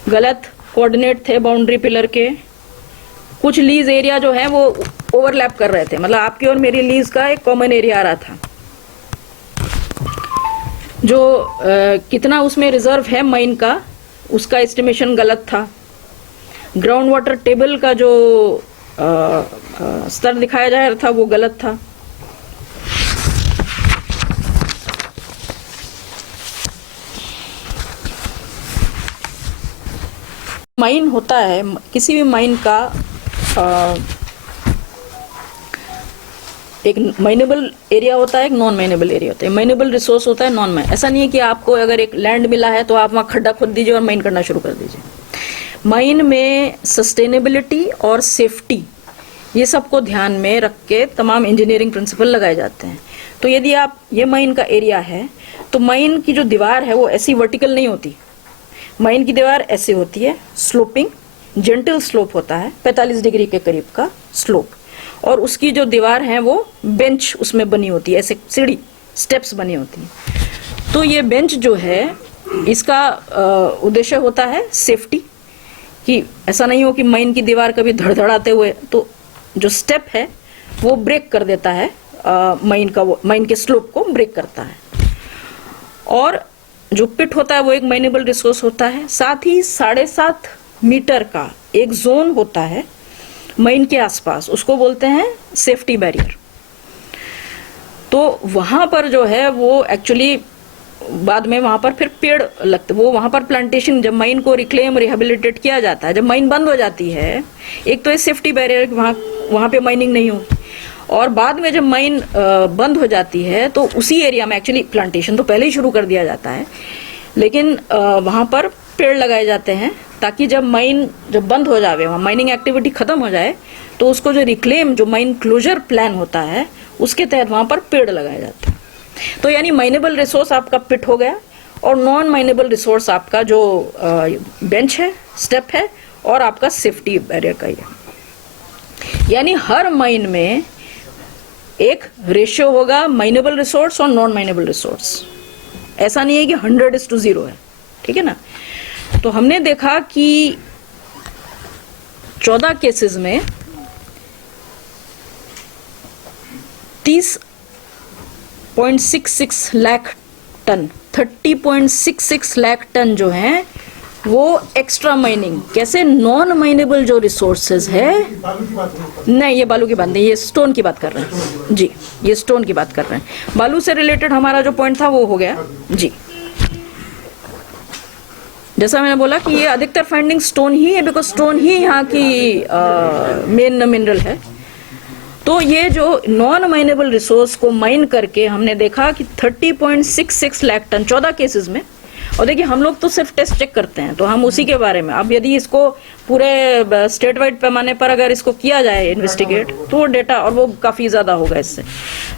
गलत कोऑर्डिनेट थे बाउंड्री पिलर के, कुछ लीज एरिया जो है वो ओवरलैप कर रहे थे, मतलब आपकी और मेरी लीज का एक कॉमन एरिया आ रहा था, जो कितना उसमें रिजर्व है माइन का उसका एस्टिमेशन गलत था। ग्राउंड वाटर टेबल का जो स्तर दिखाया जा रहा था वो गलत था। माइन होता है, किसी भी माइन का एक माइनेबल एरिया होता है, एक नॉन माइनेबल एरिया होता है। माइनेबल रिसोर्स होता है, नॉन माइन। ऐसा नहीं है कि आपको अगर एक लैंड मिला है तो आप वहाँ खड्डा खोद दीजिए और माइन करना शुरू कर दीजिए। माइन में सस्टेनेबिलिटी और सेफ्टी ये सबको ध्यान में रख के तमाम इंजीनियरिंग प्रिंसिपल लगाए जाते हैं। तो यदि आप ये माइन का एरिया है तो माइन की जो दीवार है वो ऐसी वर्टिकल नहीं होती, माइन की दीवार ऐसे होती है, स्लोपिंग, जेंटल स्लोप होता है, 45 डिग्री के करीब का स्लोप, और उसकी जो दीवार है वो बेंच उसमें बनी होती है, ऐसे सीढ़ी स्टेप्स बनी होती हैं। तो ये बेंच जो है इसका उद्देश्य होता है सेफ्टी, कि ऐसा नहीं हो कि माइन की दीवार कभी धड़धड़ाते हुए तो जो स्टेप है वो ब्रेक कर देता है, माइन के स्लोप को ब्रेक करता है। और जो पिट होता है वो एक माइनेबल रिसोर्स होता है। साथ ही 7.5 मीटर का एक जोन होता है माइन के आसपास, उसको बोलते हैं सेफ्टी बैरियर। तो वहां पर जो है वो एक्चुअली बाद में वहां पर फिर पेड़ लगते, वो वहां पर प्लांटेशन, जब माइन को रिक्लेम रिहेबिलिटेट किया जाता है, जब माइन बंद हो जाती है, एक तो ये सेफ्टी बैरियर, वहां पे माइनिंग नहीं होगी, और बाद में जब माइन बंद हो जाती है तो उसी एरिया में एक्चुअली प्लांटेशन तो पहले ही शुरू कर दिया जाता है, लेकिन वहां पर पेड़ लगाए जाते हैं ताकि जब माइन जब बंद हो जाए, वहां माइनिंग एक्टिविटी खत्म हो जाए, तो उसको जो रिक्लेम, जो माइन क्लोजर प्लान होता है, उसके तहत वहां पर पेड़ लगाए जाते हैं। तो यानी माइनेबल रिसोर्स आपका पिट हो गया, और नॉन माइनेबल रिसोर्स आपका जो बेंच है, स्टेप है, और आपका सेफ्टी बैरियर का ही है। यानी हर माइन में एक रेशियो होगा माइनेबल रिसोर्स और नॉन माइनेबल रिसोर्स। ऐसा नहीं है कि 100:0 है, ठीक है ना। तो हमने देखा कि 14 केसेस में 30.66 लाख टन, 30.66 लाख टन जो है वो एक्स्ट्रा माइनिंग, कैसे नॉन माइनेबल जो रिसोर्सेज है, बालू की बात नहीं, नहीं ये बालू की बात नहीं, ये स्टोन की बात कर रहे हैं जी, ये स्टोन की बात कर रहे हैं। बालू से रिलेटेड हमारा जो पॉइंट था वो हो गया जी। जैसा मैंने बोला कि ये अधिकतर फाइंडिंग स्टोन ही है, बिकॉज स्टोन ही यहाँ की मेन मिनरल है। तो ये जो नॉन माइनेबल रिसोर्स को माइन करके हमने देखा कि 30.66 लाख टन 14 केसेस में। और देखिए हम लोग तो सिर्फ टेस्ट चेक करते हैं, तो हम उसी के बारे में, अब यदि इसको पूरे स्टेट वाइड पैमाने पर अगर इसको किया जाए इन्वेस्टिगेट, तो वो डेटा, और वो काफ़ी ज़्यादा होगा इससे।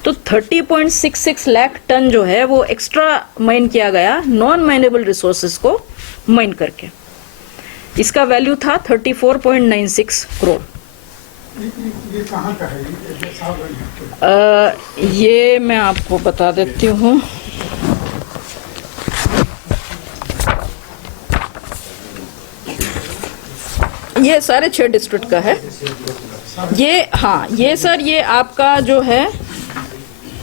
तो 30.66 लाख टन जो है वो एक्स्ट्रा माइन किया गया नॉन माइनेबल रिसोर्सेज को माइन करके। इसका वैल्यू था 34.96 करोड़। ये कहाँ का है, ये साहब ये मैं आपको बता देती हूँ। ये सारे 6 डिस्ट्रिक्ट का है ये। हाँ ये सर, ये आपका जो है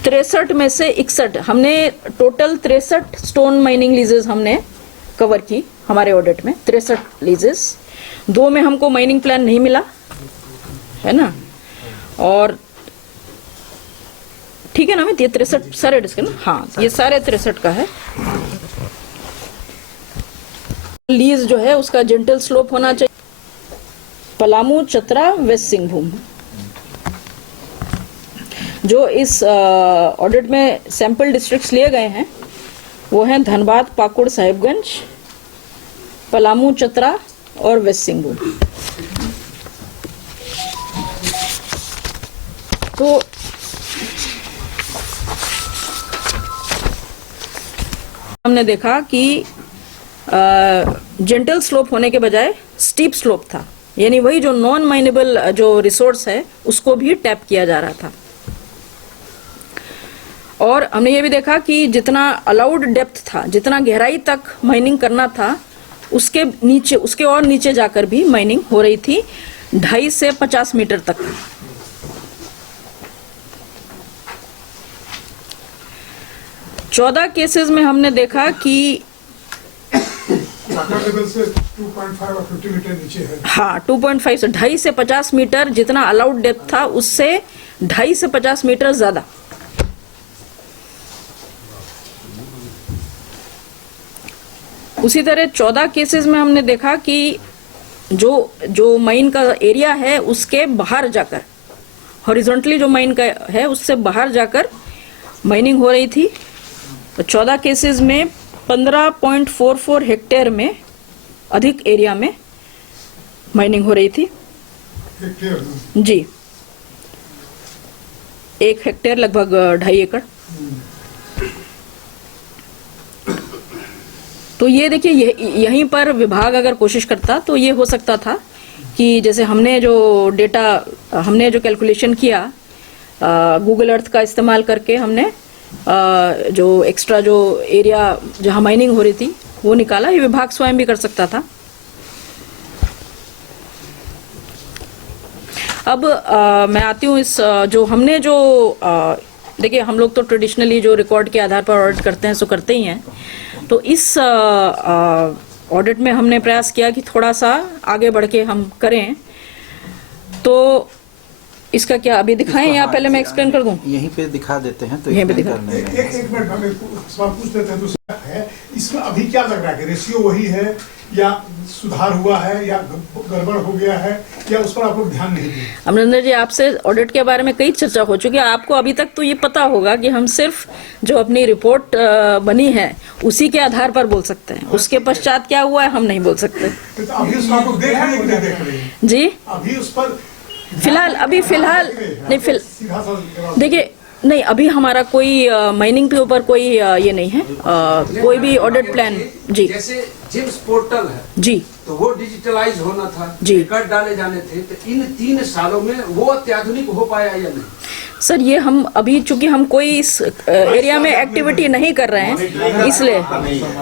63 में से 61, हमने टोटल 63 स्टोन माइनिंग लीजेस हमने कवर की हमारे ऑडिट में। 63 लीजेस, 2 में हमको माइनिंग प्लान नहीं मिला है ना, और ठीक है ना, मैं ये 63 सारे डिस्कस, हाँ ये सारे 63 का है। लीज जो है उसका जेंटल स्लोप होना चाहिए। पलामू, चतरा, वेस्ट सिंहभूम, जो इस ऑडिट में सैंपल डिस्ट्रिक्ट्स लिए गए हैं वो हैं धनबाद, पाकुड़, साहिबगंज, पलामू, चतरा और वेस्ट सिंहभूम। तो हमने देखा कि जेंटल स्लोप होने के बजाय स्टीप स्लोप था, यानी वही जो नॉन माइनेबल जो रिसोर्स है उसको भी टैप किया जा रहा था। और हमने ये भी देखा कि जितना अलाउड डेप्थ था, जितना गहराई तक माइनिंग करना था, उसके नीचे, उसके और नीचे जाकर भी माइनिंग हो रही थी, 2.5 से 50 मीटर तक। चौदह केसेस में हमने देखा कि लेवल से 2.5 और 50 मीटर नीचे है। हाँ 2.5 से 2.5 से 50 मीटर जितना अलाउड डेप्थ था उससे 2.5 से 50 मीटर ज्यादा। उसी तरह 14 केसेस में हमने देखा कि जो माइन का एरिया है उसके बाहर जाकर, हॉरिजॉन्टली जो माइन का है उससे बाहर जाकर माइनिंग हो रही थी। 14 केसेस में 15.44 हेक्टेयर में अधिक एरिया में माइनिंग हो रही थी जी। 1 हेक्टेयर लगभग 2.5 एकड़। तो ये देखिए, यहीं पर विभाग अगर कोशिश करता तो ये हो सकता था कि जैसे हमने जो डेटा, हमने जो कैलकुलेशन किया गूगल अर्थ का इस्तेमाल करके, हमने जो एक्स्ट्रा जो एरिया जहां माइनिंग हो रही थी वो निकाला, ये विभाग स्वयं भी कर सकता था। अब मैं आती हूँ इस जो हमने जो देखिए, हम लोग तो ट्रेडिशनली जो रिकॉर्ड के आधार पर ऑडिट करते हैं सो करते ही हैं। तो इस ऑडिट में हमने प्रयास किया कि थोड़ा सा आगे बढ़ के हम करें। तो इसका क्या अभी दिखाएं या पहले मैं एक्सप्लेन कर दूं? यहीं पे दिखा देते हैं तो यहीं पे explain दिखा- करने में। एक मिनट हमें सवाल पूछ लेते हैं। दूसरा है, इसमें अभी क्या लग रहा है कि रेशियो वही है या सुधार हुआ है या गड़बड़ हो गया है या उस पर आप लोग ध्यान नहीं दिए? अमरिंदर जी, आपसे ऑडिट के बारे में कई चर्चा हो चुकी है। आपको अभी तक तो ये पता होगा कि हम सिर्फ जो अपनी रिपोर्ट बनी है उसी के आधार पर बोल सकते हैं। उसके पश्चात क्या हुआ है हम नहीं बोल सकते। तो अभी उसको आप लोग देख रहे हैं कि नहीं देख रहे हैं? जी, अभी उस पर फिलहाल नहीं सीधा सा जवाब। देखिए, नहीं अभी हमारा कोई माइनिंग के ऊपर कोई ये नहीं है, कोई भी ऑडिट प्लान। जी जैसे जिम्स पोर्टल है जी तो वो डिजिटलाइज होना था, जी। रिकॉर्ड डाले जाने थे, तो इन 3 सालों में वो अत्याधुनिक हो पाया या नहीं? सर, ये हम अभी चूंकि हम कोई इस एरिया में एक्टिविटी नहीं कर रहे हैं इसलिए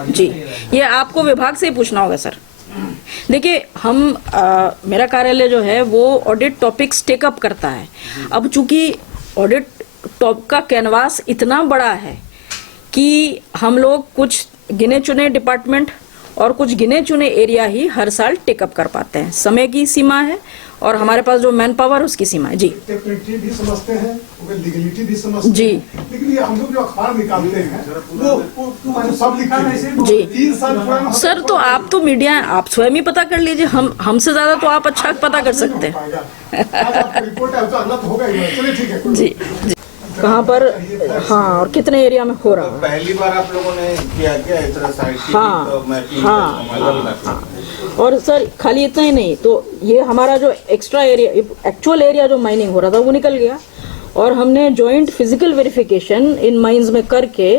जी, ये आपको विभाग से ही पूछना होगा सर। देखिए, हम मेरा कार्यालय जो है वो ऑडिट टॉपिक्स टेकअप करता है। अब चूंकि ऑडिट टॉप का कैनवास इतना बड़ा है कि हम लोग कुछ गिने चुने डिपार्टमेंट और कुछ गिने चुने एरिया ही हर साल टेकअप कर पाते हैं। समय की सीमा है और हमारे पास जो मैन पावर उसकी सीमा है। जी टेक्निकलिटी भी समझते हैं, लीगलिटी भी समझते जी। हैं, लेकिन ये हम लोग जो अखबार निकालते हैं वो सब लिखते हैं। जी 3 साल पुराना सर, तो आप तो मीडिया हैं, आप स्वयं ही पता कर लीजिए। हमसे ज्यादा तो आप अच्छा पता कर सकते हैं। आज आपका रिपोर्ट है तो अगला तो होगा ही। चलिए ठीक है। जी जी, कहाँ पर, हाँ, और कितने एरिया में हो रहा है। पहली बार आप लोगों ने किया क्या इस तरह साइट की हाँ, तो मैपिंग हाँ। और सर खाली इतना ही नहीं, तो ये हमारा जो एक्स्ट्रा एरिया, एक्चुअल एरिया जो माइनिंग हो रहा था वो निकल गया और हमने joint physical verification in mines में करके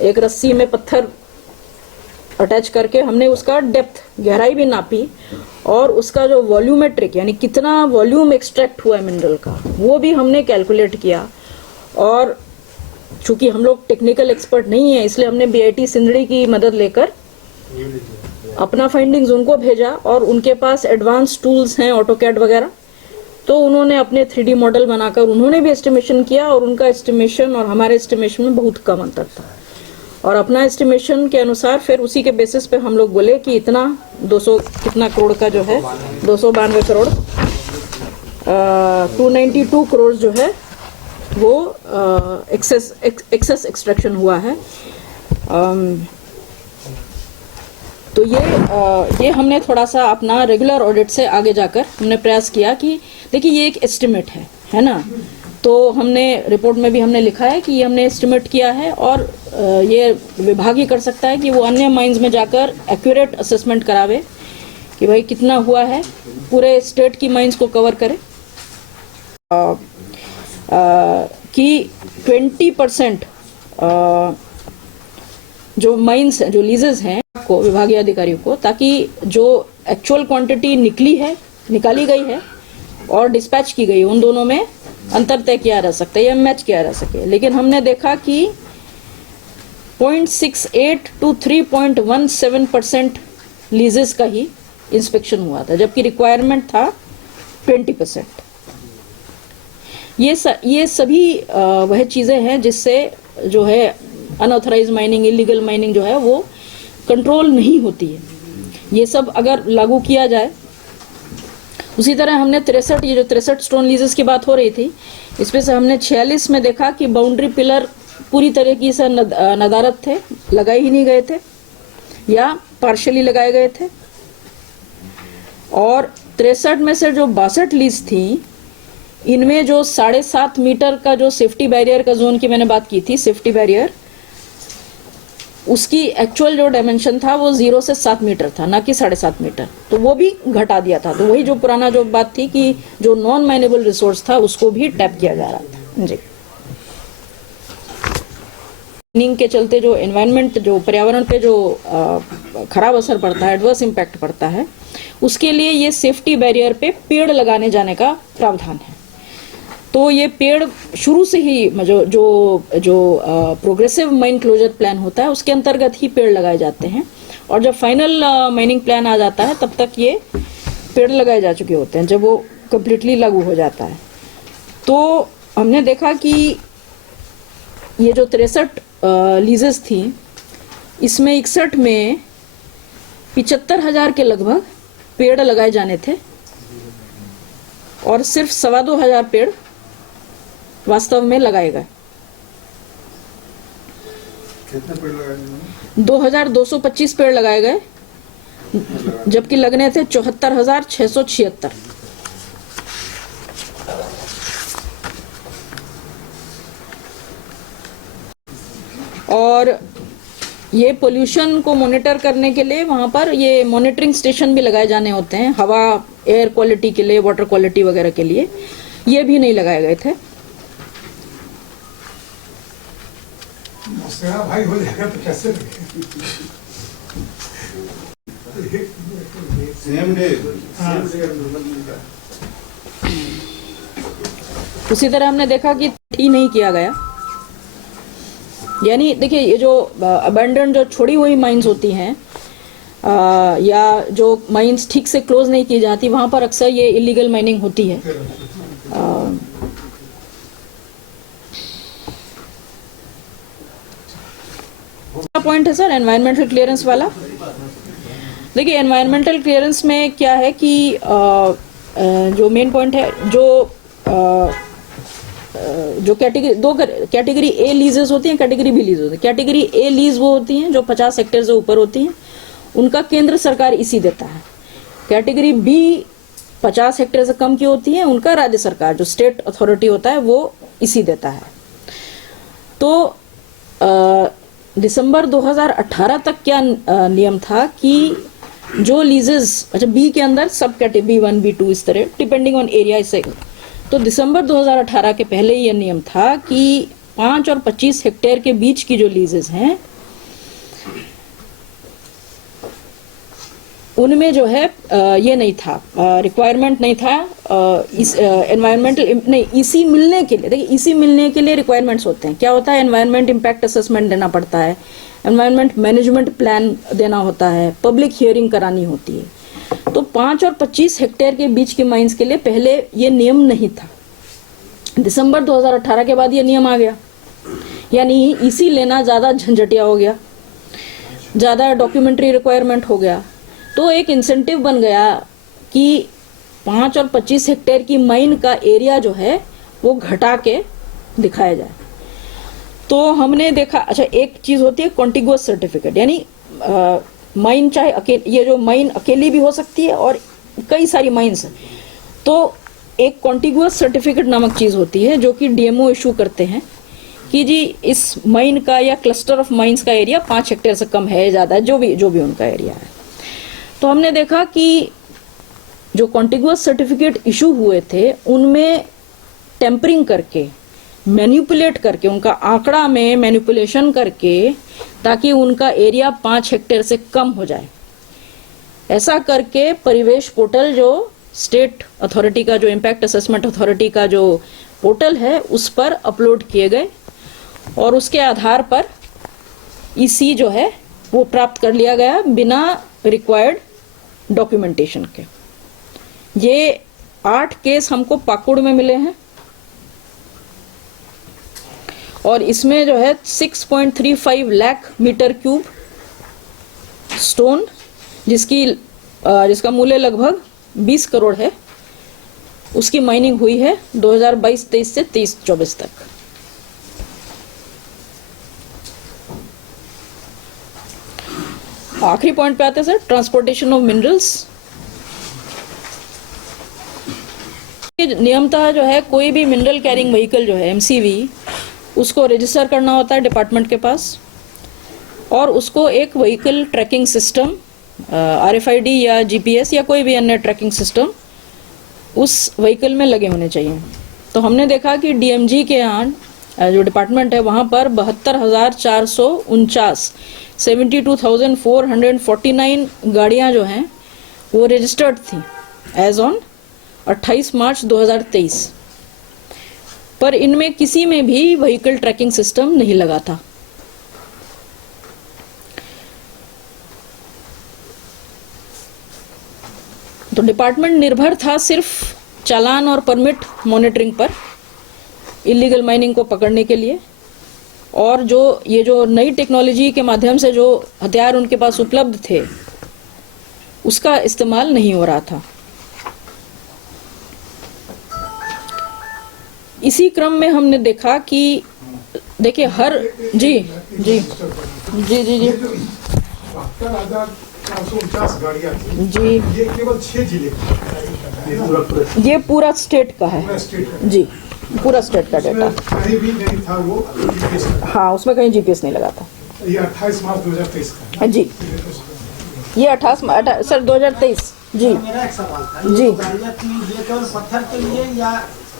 एक रस्सी में पत्थर अटैच करके हमने उसका डेप्थ, गहराई भी नापी और उसका जो वॉल्यूमेट्रिक यानी कितना वॉल्यूम एक्सट्रैक्ट हुआ है मिनरल का वो भी हमने कैलकुलेट किया। और चूंकि हम लोग टेक्निकल एक्सपर्ट नहीं है इसलिए हमने बीआईटी सिंदड़ी की मदद लेकर अपना फाइंडिंग्स उनको भेजा और उनके पास एडवांस टूल्स हैं, ऑटोकैड वगैरह, तो उन्होंने अपने 3D मॉडल बनाकर उन्होंने भी एस्टिमेशन किया और उनका एस्टिमेशन और हमारे एस्टिमेशन में बहुत कम अंतर था। और अपना एस्टिमेशन के अनुसार फिर उसी के बेसिस पे हम लोग बोले कि इतना 200 कितना करोड़ का जो है 292 करोड़ 292 करोड़ जो है वो एक्सेस एक्सट्रैक्शन हुआ है। तो ये हमने थोड़ा सा अपना रेगुलर ऑडिट से आगे जाकर हमने प्रयास किया कि देखिए ये एक एस्टिमेट है ना, तो हमने रिपोर्ट में भी हमने लिखा है कि ये हमने एस्टिमेट किया है और ये विभाग ही कर सकता है कि वो अन्य माइंस में जाकर एक्यूरेट असेसमेंट करावे कि भाई कितना हुआ है, पूरे स्टेट की माइंस को कवर करे कि 20% जो माइंस जो लीजेस हैं को विभागीय अधिकारियों को, ताकि जो एक्चुअल क्वांटिटी निकाली गई है और डिस्पैच की गई उन दोनों में अंतर तय किया जा सकता है या मैच किया जा सके। लेकिन हमने देखा कि 0.68 to 3.17% लीजेस का ही इंस्पेक्शन हुआ था जबकि रिक्वायरमेंट था 20%। ये सभी वह चीज़ें हैं जिससे जो है अनऑथराइज माइनिंग, इलीगल माइनिंग जो है वो कंट्रोल नहीं होती है। ये सब अगर लागू किया जाए, उसी तरह हमने 63 स्टोन लीजेस की बात हो रही थी, इसमें से हमने 46 में देखा कि बाउंड्री पिलर पूरी तरीके से नदारत थे, लगाए ही नहीं गए थे या पार्शियली लगाए गए थे। और 63 में से जो 62 लीज थी, इनमें जो 7.5 मीटर का जो सेफ्टी बैरियर का जोन की मैंने बात की थी, सेफ्टी बैरियर, उसकी एक्चुअल जो डायमेंशन था वो 0 से 7 मीटर था, ना कि 7.5 मीटर, तो वो भी घटा दिया था। तो वही जो पुराना जो बात थी कि जो नॉन माइनेबल रिसोर्स था उसको भी टैप किया जा रहा था। जी, माइनिंग के चलते जो एनवायरनमेंट, जो पर्यावरण पे जो खराब असर पड़ता है, एडवर्स इम्पैक्ट पड़ता है, उसके लिए ये सेफ्टी बैरियर पे पेड़ लगाने जाने का प्रावधान है। तो ये पेड़ शुरू से ही जो प्रोग्रेसिव माइन क्लोजर प्लान होता है उसके अंतर्गत ही पेड़ लगाए जाते हैं और जब फाइनल माइनिंग प्लान आ जाता है तब तक ये पेड़ लगाए जा चुके होते हैं, जब वो कम्प्लीटली लागू हो जाता है। तो हमने देखा कि ये जो 63 लीजेस थी, इसमें 61 में 75,000 के लगभग पेड़ लगाए जाने थे और सिर्फ 2,2500 पेड़ वास्तव में लगाए गए। कितने पेड़ लगाए इन्होंने? 2,225 पेड़ लगाए गए, जबकि लगने थे 74,676। और ये पोल्यूशन को मॉनिटर करने के लिए वहां पर ये मॉनिटरिंग स्टेशन भी लगाए जाने होते हैं, हवा एयर क्वालिटी के लिए, वाटर क्वालिटी वगैरह के लिए, ये भी नहीं लगाए गए थे। मौसेरा भाई हो जाएगा तो कैसे लगे? Same day. उसी तरह हमने देखा कि ही नहीं किया गया, यानी देखिए ये जो अबैंडन जो छोड़ी हुई माइंस होती हैं या जो माइंस ठीक से क्लोज नहीं की जाती, वहां पर अक्सर ये इलीगल माइनिंग होती है। पॉइंट है सर एनवायरमेंटल क्लियरेंस वाला। देखिए एनवायरमेंटल क्लियरेंस में क्या है कि जो मेन पॉइंट है, जो कैटेगरी, दो कैटेगरी ए लीजेस होती हैं, कैटेगरी बी लीज होती है। कैटेगरी ए लीज वो होती हैं जो 50 हेक्टेयर से ऊपर होती हैं, उनका केंद्र सरकार इसी देता है। कैटेगरी बी 50 हेक्टेयर से कम की होती है, उनका राज्य सरकार जो स्टेट अथॉरिटी होता है वो इसी देता है। तो दिसंबर 2018 तक क्या नियम था कि जो लीजेस, अच्छा बी के अंदर सब कैटेगरी B1 B2 इस तरह डिपेंडिंग ऑन एरिया से, तो दिसंबर 2018 के पहले यह नियम था कि 5 और 25 हेक्टेयर के बीच की जो लीजेस हैं उनमें जो है ये नहीं था, रिक्वायरमेंट नहीं था इस एनवायरमेंटल नहीं ईसी मिलने के लिए। देखिए ईसी मिलने के लिए रिक्वायरमेंट्स होते हैं, क्या होता है, एनवायरमेंट इम्पैक्ट असेसमेंट देना पड़ता है, एनवायरमेंट मैनेजमेंट प्लान देना होता है, पब्लिक हियरिंग करानी होती है। तो 5 और 25 हेक्टेयर के बीच के माइंस के लिए पहले ये नियम नहीं था। दिसंबर 2018 के बाद ये नियम आ गया, यानी ईसी लेना ज्यादा झंझटिया हो गया, ज्यादा डॉक्यूमेंट्री रिक्वायरमेंट हो गया। तो एक इंसेंटिव बन गया कि 5 और 25 हेक्टेयर की माइन का एरिया जो है वो घटा के दिखाया जाए। तो हमने देखा, अच्छा एक चीज होती है कॉन्टिगुअस सर्टिफिकेट, यानी माइन चाहे अकेले, ये जो माइन अकेली भी हो सकती है और कई सारी माइन्स हैं, तो एक कॉन्टिगुअस सर्टिफिकेट नामक चीज होती है जो कि डीएमओ इशू करते हैं कि जी इस माइन का या क्लस्टर ऑफ माइंस का एरिया 5 हेक्टेयर से कम है, ज्यादा है, जो भी उनका एरिया है। तो हमने देखा कि जो कॉन्टिगुअस सर्टिफिकेट इशू हुए थे उनमें टेम्परिंग करके, मैनिपुलेट करके, उनका आंकड़ा में मैनिपुलेशन करके, ताकि उनका एरिया 5 हेक्टेयर से कम हो जाए, ऐसा करके परिवेश पोर्टल जो स्टेट अथॉरिटी का, जो इम्पैक्ट असेसमेंट अथॉरिटी का जो पोर्टल है उस पर अपलोड किए गए और उसके आधार पर ईसी जो है वो प्राप्त कर लिया गया बिना रिक्वायर्ड डॉक्यूमेंटेशन के। ये 8 केस हमको पाकुड़ में मिले हैं और इसमें जो है 6.35 लाख मीटर क्यूब स्टोन, जिसका मूल्य लगभग 20 करोड़ है, उसकी माइनिंग हुई है 2022-23 से 23-24 तक। आखिरी पॉइंट पे आते हैं सर, ट्रांसपोर्टेशन ऑफ मिनरल्स। नियमतः जो है कोई भी मिनरल कैरिंग व्हीकल जो है MCV, उसको रजिस्टर करना होता है डिपार्टमेंट के पास और उसको एक व्हीकल ट्रैकिंग सिस्टम RFID या GPS या कोई भी अन्य ट्रैकिंग सिस्टम उस व्हीकल में लगे होने चाहिए। तो हमने देखा कि DMG के यहाँ जो डिपार्टमेंट है वहाँ पर 72,449 72,449 गाड़ियाँ जो हैं वो रजिस्टर्ड थी एज ऑन 28 मार्च 2023, पर इनमें किसी में भी व्हीकल ट्रैकिंग सिस्टम नहीं लगा था। तो डिपार्टमेंट निर्भर था सिर्फ चालान और परमिट मॉनिटरिंग पर इलीगल माइनिंग को पकड़ने के लिए, और ये जो नई टेक्नोलॉजी के माध्यम से जो हथियार उनके पास उपलब्ध थे उसका इस्तेमाल नहीं हो रहा था। इसी क्रम में हमने देखा कि देखिए हर जी जी जी जी जी 72,449 गाड़ियाँ थी। जी ये केवल 6 जिले का ये पूरा स्टेट का है पूरा स्टेट का। जी, पूरा स्टेट का डेटा। इसमें कहीं भी नहीं था वो GPS का। हाँ, उसमें कहीं जीपीएस नहीं लगा था। ये 28 मार्च 2023 का है। जी, ये 28 सर 2023 जी मेरा एक सवाल था, जी। ये गाड़ियाँ थी, ये केवल पत्थर के लिए या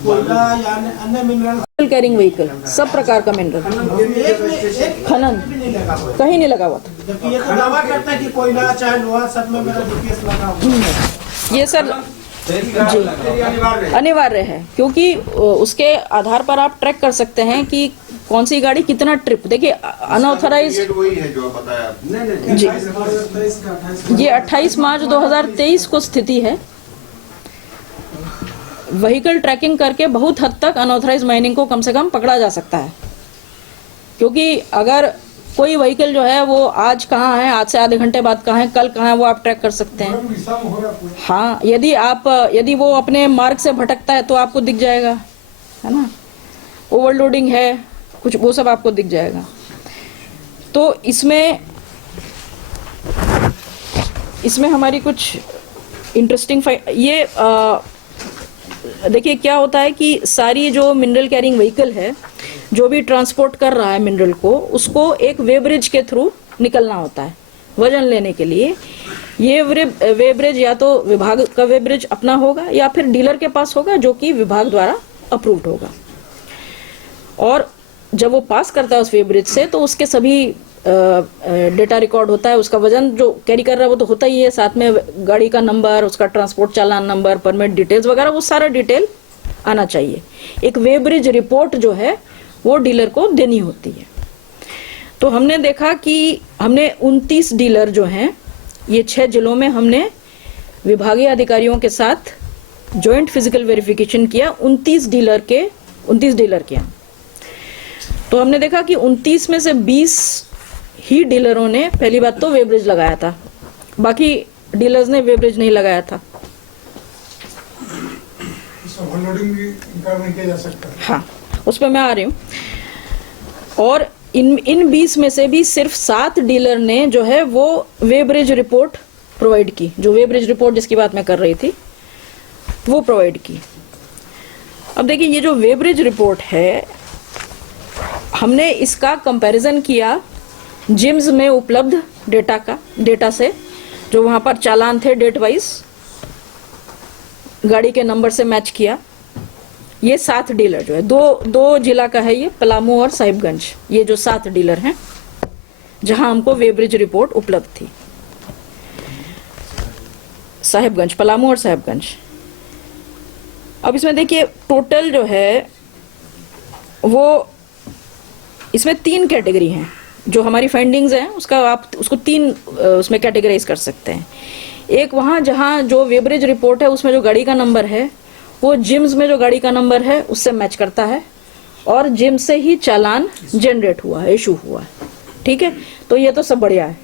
कोयला या अन्य मिनरल कैरिंग व्हीकल, सब प्रकार का मिनरल एक खनन भी नहीं लगा हुआ है। कहीं नहीं लगा हुआ था। जबकि ये तो दावा करता है कि कोयला चाहे लोहा सब में मेरा जीपीएस लगा हुआ है। ये सर जी अनिवार्य है, क्योंकि उसके आधार पर आप ट्रैक कर सकते हैं कि कौन सी गाड़ी कितना ट्रिप। देखिए अनऑथराइज वही है जो बताया आपने। जी, ये 28 मार्च 2023 को स्थिति है। व्हीकल ट्रैकिंग करके बहुत हद तक अनऑथराइज माइनिंग को कम से कम पकड़ा जा सकता है, क्योंकि अगर कोई व्हीकल जो है वो आज कहाँ है, आज से आधे घंटे बाद कहाँ है, कल कहाँ है, वो आप ट्रैक कर सकते हैं। हाँ, यदि वो अपने मार्ग से भटकता है तो आपको दिख जाएगा, है ना। ओवरलोडिंग है कुछ, वो सब आपको दिख जाएगा। तो इसमें हमारी कुछ इंटरेस्टिंग ये देखिए क्या होता है कि सारी जो मिनरल कैरिंग व्हीकल है, जो भी ट्रांसपोर्ट कर रहा है मिनरल को, उसको एक वेब्रिज के थ्रू निकलना होता है वजन लेने के लिए। ये वेब्रिज या तो विभाग का वेब्रिज अपना होगा या फिर डीलर के पास होगा, जो कि विभाग द्वारा अप्रूव्ड होगा। और जब वो पास करता है उस वेब्रिज से, तो उसके सभी डेटा रिकॉर्ड होता है। उसका वजन जो कैरी कर रहा है वो तो होता ही है, साथ में गाड़ी का नंबर, उसका ट्रांसपोर्ट चालान नंबर, परमिट डिटेल्स वगैरह, वो सारा डिटेल आना चाहिए। एक वेब्रिज रिपोर्ट जो है वो डीलर को देनी होती है। तो हमने देखा कि हमने 29 डीलर जो हैं, ये 6 जिलों में हमने विभागीय अधिकारियों के साथ जॉइंट फिजिकल वेरिफिकेशन किया। 29 डीलर के तो हमने देखा कि 29 में से 20 ही डीलरों ने पहली बात तो वेब्रिज लगाया था, बाकी डीलर्स ने वेब्रिज नहीं लगाया था। ओवरलोडिंग भी इनकार नहीं किया जा सकता। हाँ, उस पर मैं आ रही हूँ। और इन 20 में से भी सिर्फ 7 डीलर ने जो है वो वेब्रिज रिपोर्ट प्रोवाइड की। जो वेब्रिज रिपोर्ट जिसकी बात मैं कर रही थी वो प्रोवाइड की। अब देखिए, ये जो वेब्रिज रिपोर्ट है, हमने इसका कंपैरिजन किया जिम्स में उपलब्ध डेटा से, जो वहां पर चालान थे डेट वाइज, गाड़ी के नंबर से मैच किया। ये 7 डीलर जो है, दो जिला का है, ये पलामू और साहिबगंज, ये जो 7 डीलर हैं जहां हमको वेब्रिज रिपोर्ट उपलब्ध थी। साहिबगंज, पलामू और साहिबगंज। अब इसमें देखिए टोटल जो है वो, इसमें 3 कैटेगरी हैं। जो हमारी फाइंडिंग्स हैं उसका आप उसको 3 उसमें कैटेगराइज कर सकते हैं। एक वहाँ जहाँ जो वेब्रिज रिपोर्ट है उसमें जो गाड़ी का नंबर है वो जिम्स में जो गाड़ी का नंबर है उससे मैच करता है, और जिम से ही चालान जनरेट हुआ है, इशू हुआ है। ठीक है, तो ये तो सब बढ़िया है।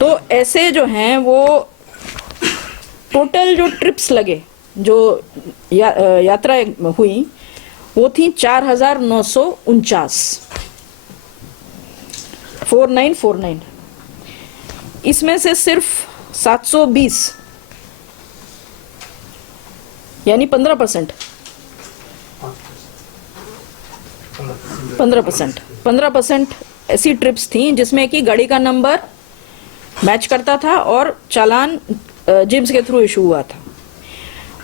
तो ऐसे जो हैं वो टोटल जो ट्रिप्स लगे, जो यात्रा हुई, वो थी 4,949 4949। इसमें से सिर्फ 720 यानी 15% 15% ऐसी ट्रिप्स थी जिसमें कि गाड़ी का नंबर मैच करता था और चालान जिम्स के थ्रू इशू हुआ था।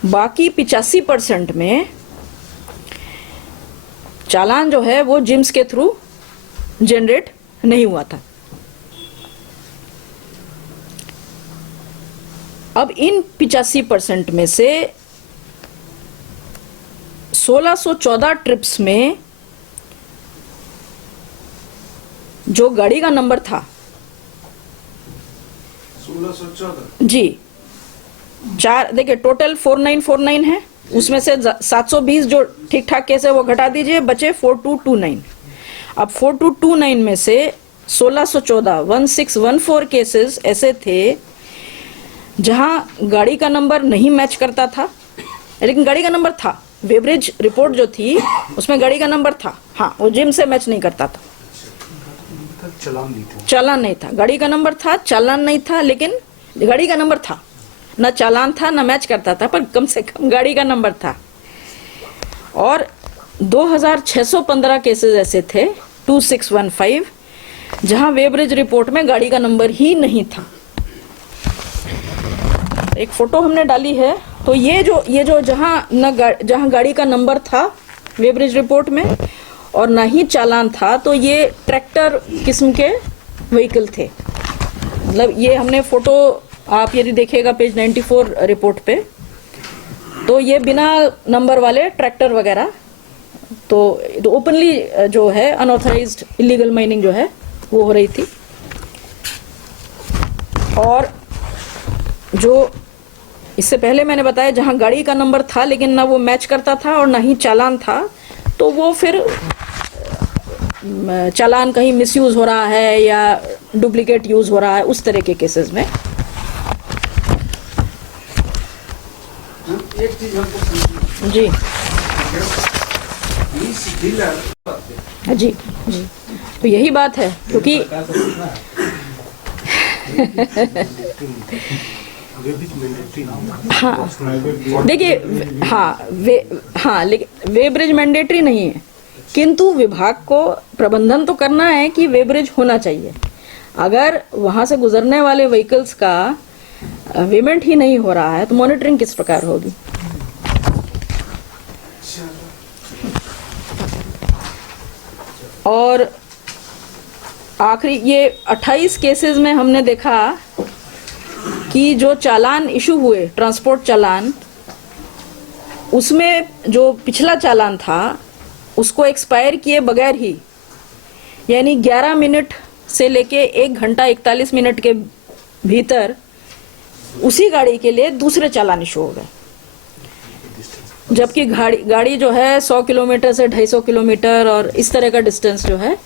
बाकी 85% में चालान जो है वो जिम्स के थ्रू जनरेट नहीं हुआ था। अब इन 85% में से 1614 ट्रिप्स में जो गाड़ी का नंबर था 1614 जी, देखिए टोटल 4949 है, उसमें से 720 जो ठीक ठाक केस है वो घटा दीजिए, बचे 4229। अब 4229 में से 1614 केसेस ऐसे थे जहां गाड़ी का नंबर नहीं मैच करता था, लेकिन गाड़ी का नंबर था, वेबरेज रिपोर्ट जो थी उसमें गाड़ी का नंबर था, हाँ वो जिम से मैच नहीं करता था, चलान नहीं थे। चालान नहीं था, गाड़ी का नंबर था, चालान नहीं था, लेकिन गाड़ी का नंबर था, ना चालान था ना मैच करता था, पर कम से कम गाड़ी का नंबर था। और 2615 केसेस ऐसे थे 2615 जहां वेबरेज रिपोर्ट में गाड़ी का नंबर ही नहीं था। एक फोटो हमने डाली है, तो ये जो जहां गाड़ी का नंबर था वेबरेज रिपोर्ट में और ना ही चालान था, तो ये ट्रैक्टर किस्म के व्हीकल थे। मतलब ये हमने फोटो, आप यदि देखिएगा पेज 94 रिपोर्ट पे, तो ये बिना नंबर वाले ट्रैक्टर वगैरह, तो ओपनली जो है अनऑथराइज्ड इलीगल माइनिंग जो है वो हो रही थी। और जो इससे पहले मैंने बताया जहां गाड़ी का नंबर था लेकिन ना वो मैच करता था और ना ही चालान था, तो वो फिर चालान कहीं मिसयूज हो रहा है या डुप्लीकेट यूज हो रहा है, उस तरह के केसेस में। एक चीज हमको पूछनी जी है, इस डीलर जी जी, तो यही बात है, क्योंकि हाँ देखिए, हाँ लेकिन वेबरेज मैंडेटरी नहीं है, किंतु विभाग को प्रबंधन तो करना है कि वेबरेज होना चाहिए। अगर वहां से गुजरने वाले व्हीकल्स का पेमेंट ही नहीं हो रहा है तो मॉनिटरिंग किस प्रकार होगी। और आखिरी ये 28 केसेस में हमने देखा कि जो चालान इशू हुए, ट्रांसपोर्ट चालान, उसमें जो पिछला चालान था उसको एक्सपायर किए बगैर ही, यानी 11 मिनट से लेके 1 घंटा 41 मिनट के भीतर उसी गाड़ी के लिए दूसरे चालान इशू हो गए, जबकि गाड़ी जो है 100 किलोमीटर से 250 किलोमीटर और इस तरह का डिस्टेंस जो है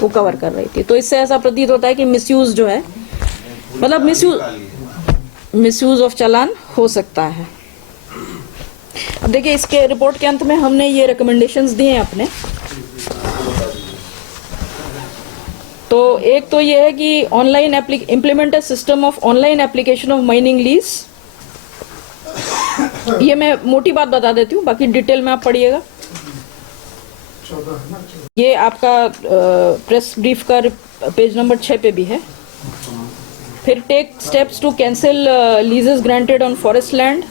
वो कवर कर रही थी। तो इससे ऐसा प्रतीत होता है कि मिसयूज जो है, मतलब मिसयूज ऑफ चालान हो सकता है। अब देखिए इसके रिपोर्ट के अंत में हमने ये रिकमेंडेशंस दिए हैं अपने। तो एक तो ये है कि online implement a system of online application of mining lease. ये मैं मोटी बात बता देती हूँ, बाकी डिटेल में आप पढ़िएगा। ये आपका प्रेस ब्रीफ का पेज नंबर 6 पे भी है। फिर take steps to cancel leases granted on forest land,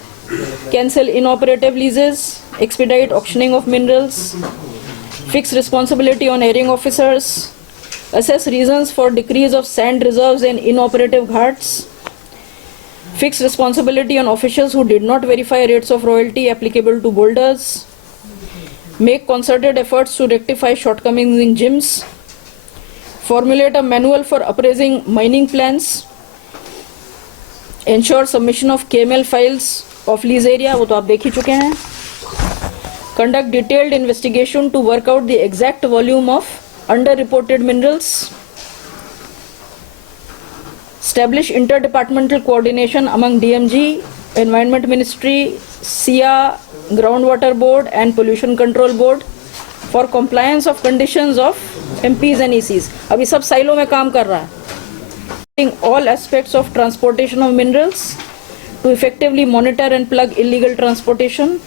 cancel inoperative leases, expedite auctioning of minerals, fix responsibility on erring officers, assess reasons for decrease of sand reserves in inoperative ghats, fix responsibility on officials who did not verify rates of royalty applicable to boulders, make concerted efforts to rectify shortcomings in gyms, formulate a manual for appraising mining plans, ensure submission of KML files of lease area, वो तो आप देख ही चुके हैं, conduct detailed investigation to work out the exact volume of underreported minerals, establish interdepartmental coordination among DMG, Environment Ministry, SIA, Groundwater Board and Pollution Control Board for compliance of conditions of MPs and ECs. अभी सब साइलों में काम कर रहा है। All aspects of transportation of minerals to effectively monitor and plug illegal transportation,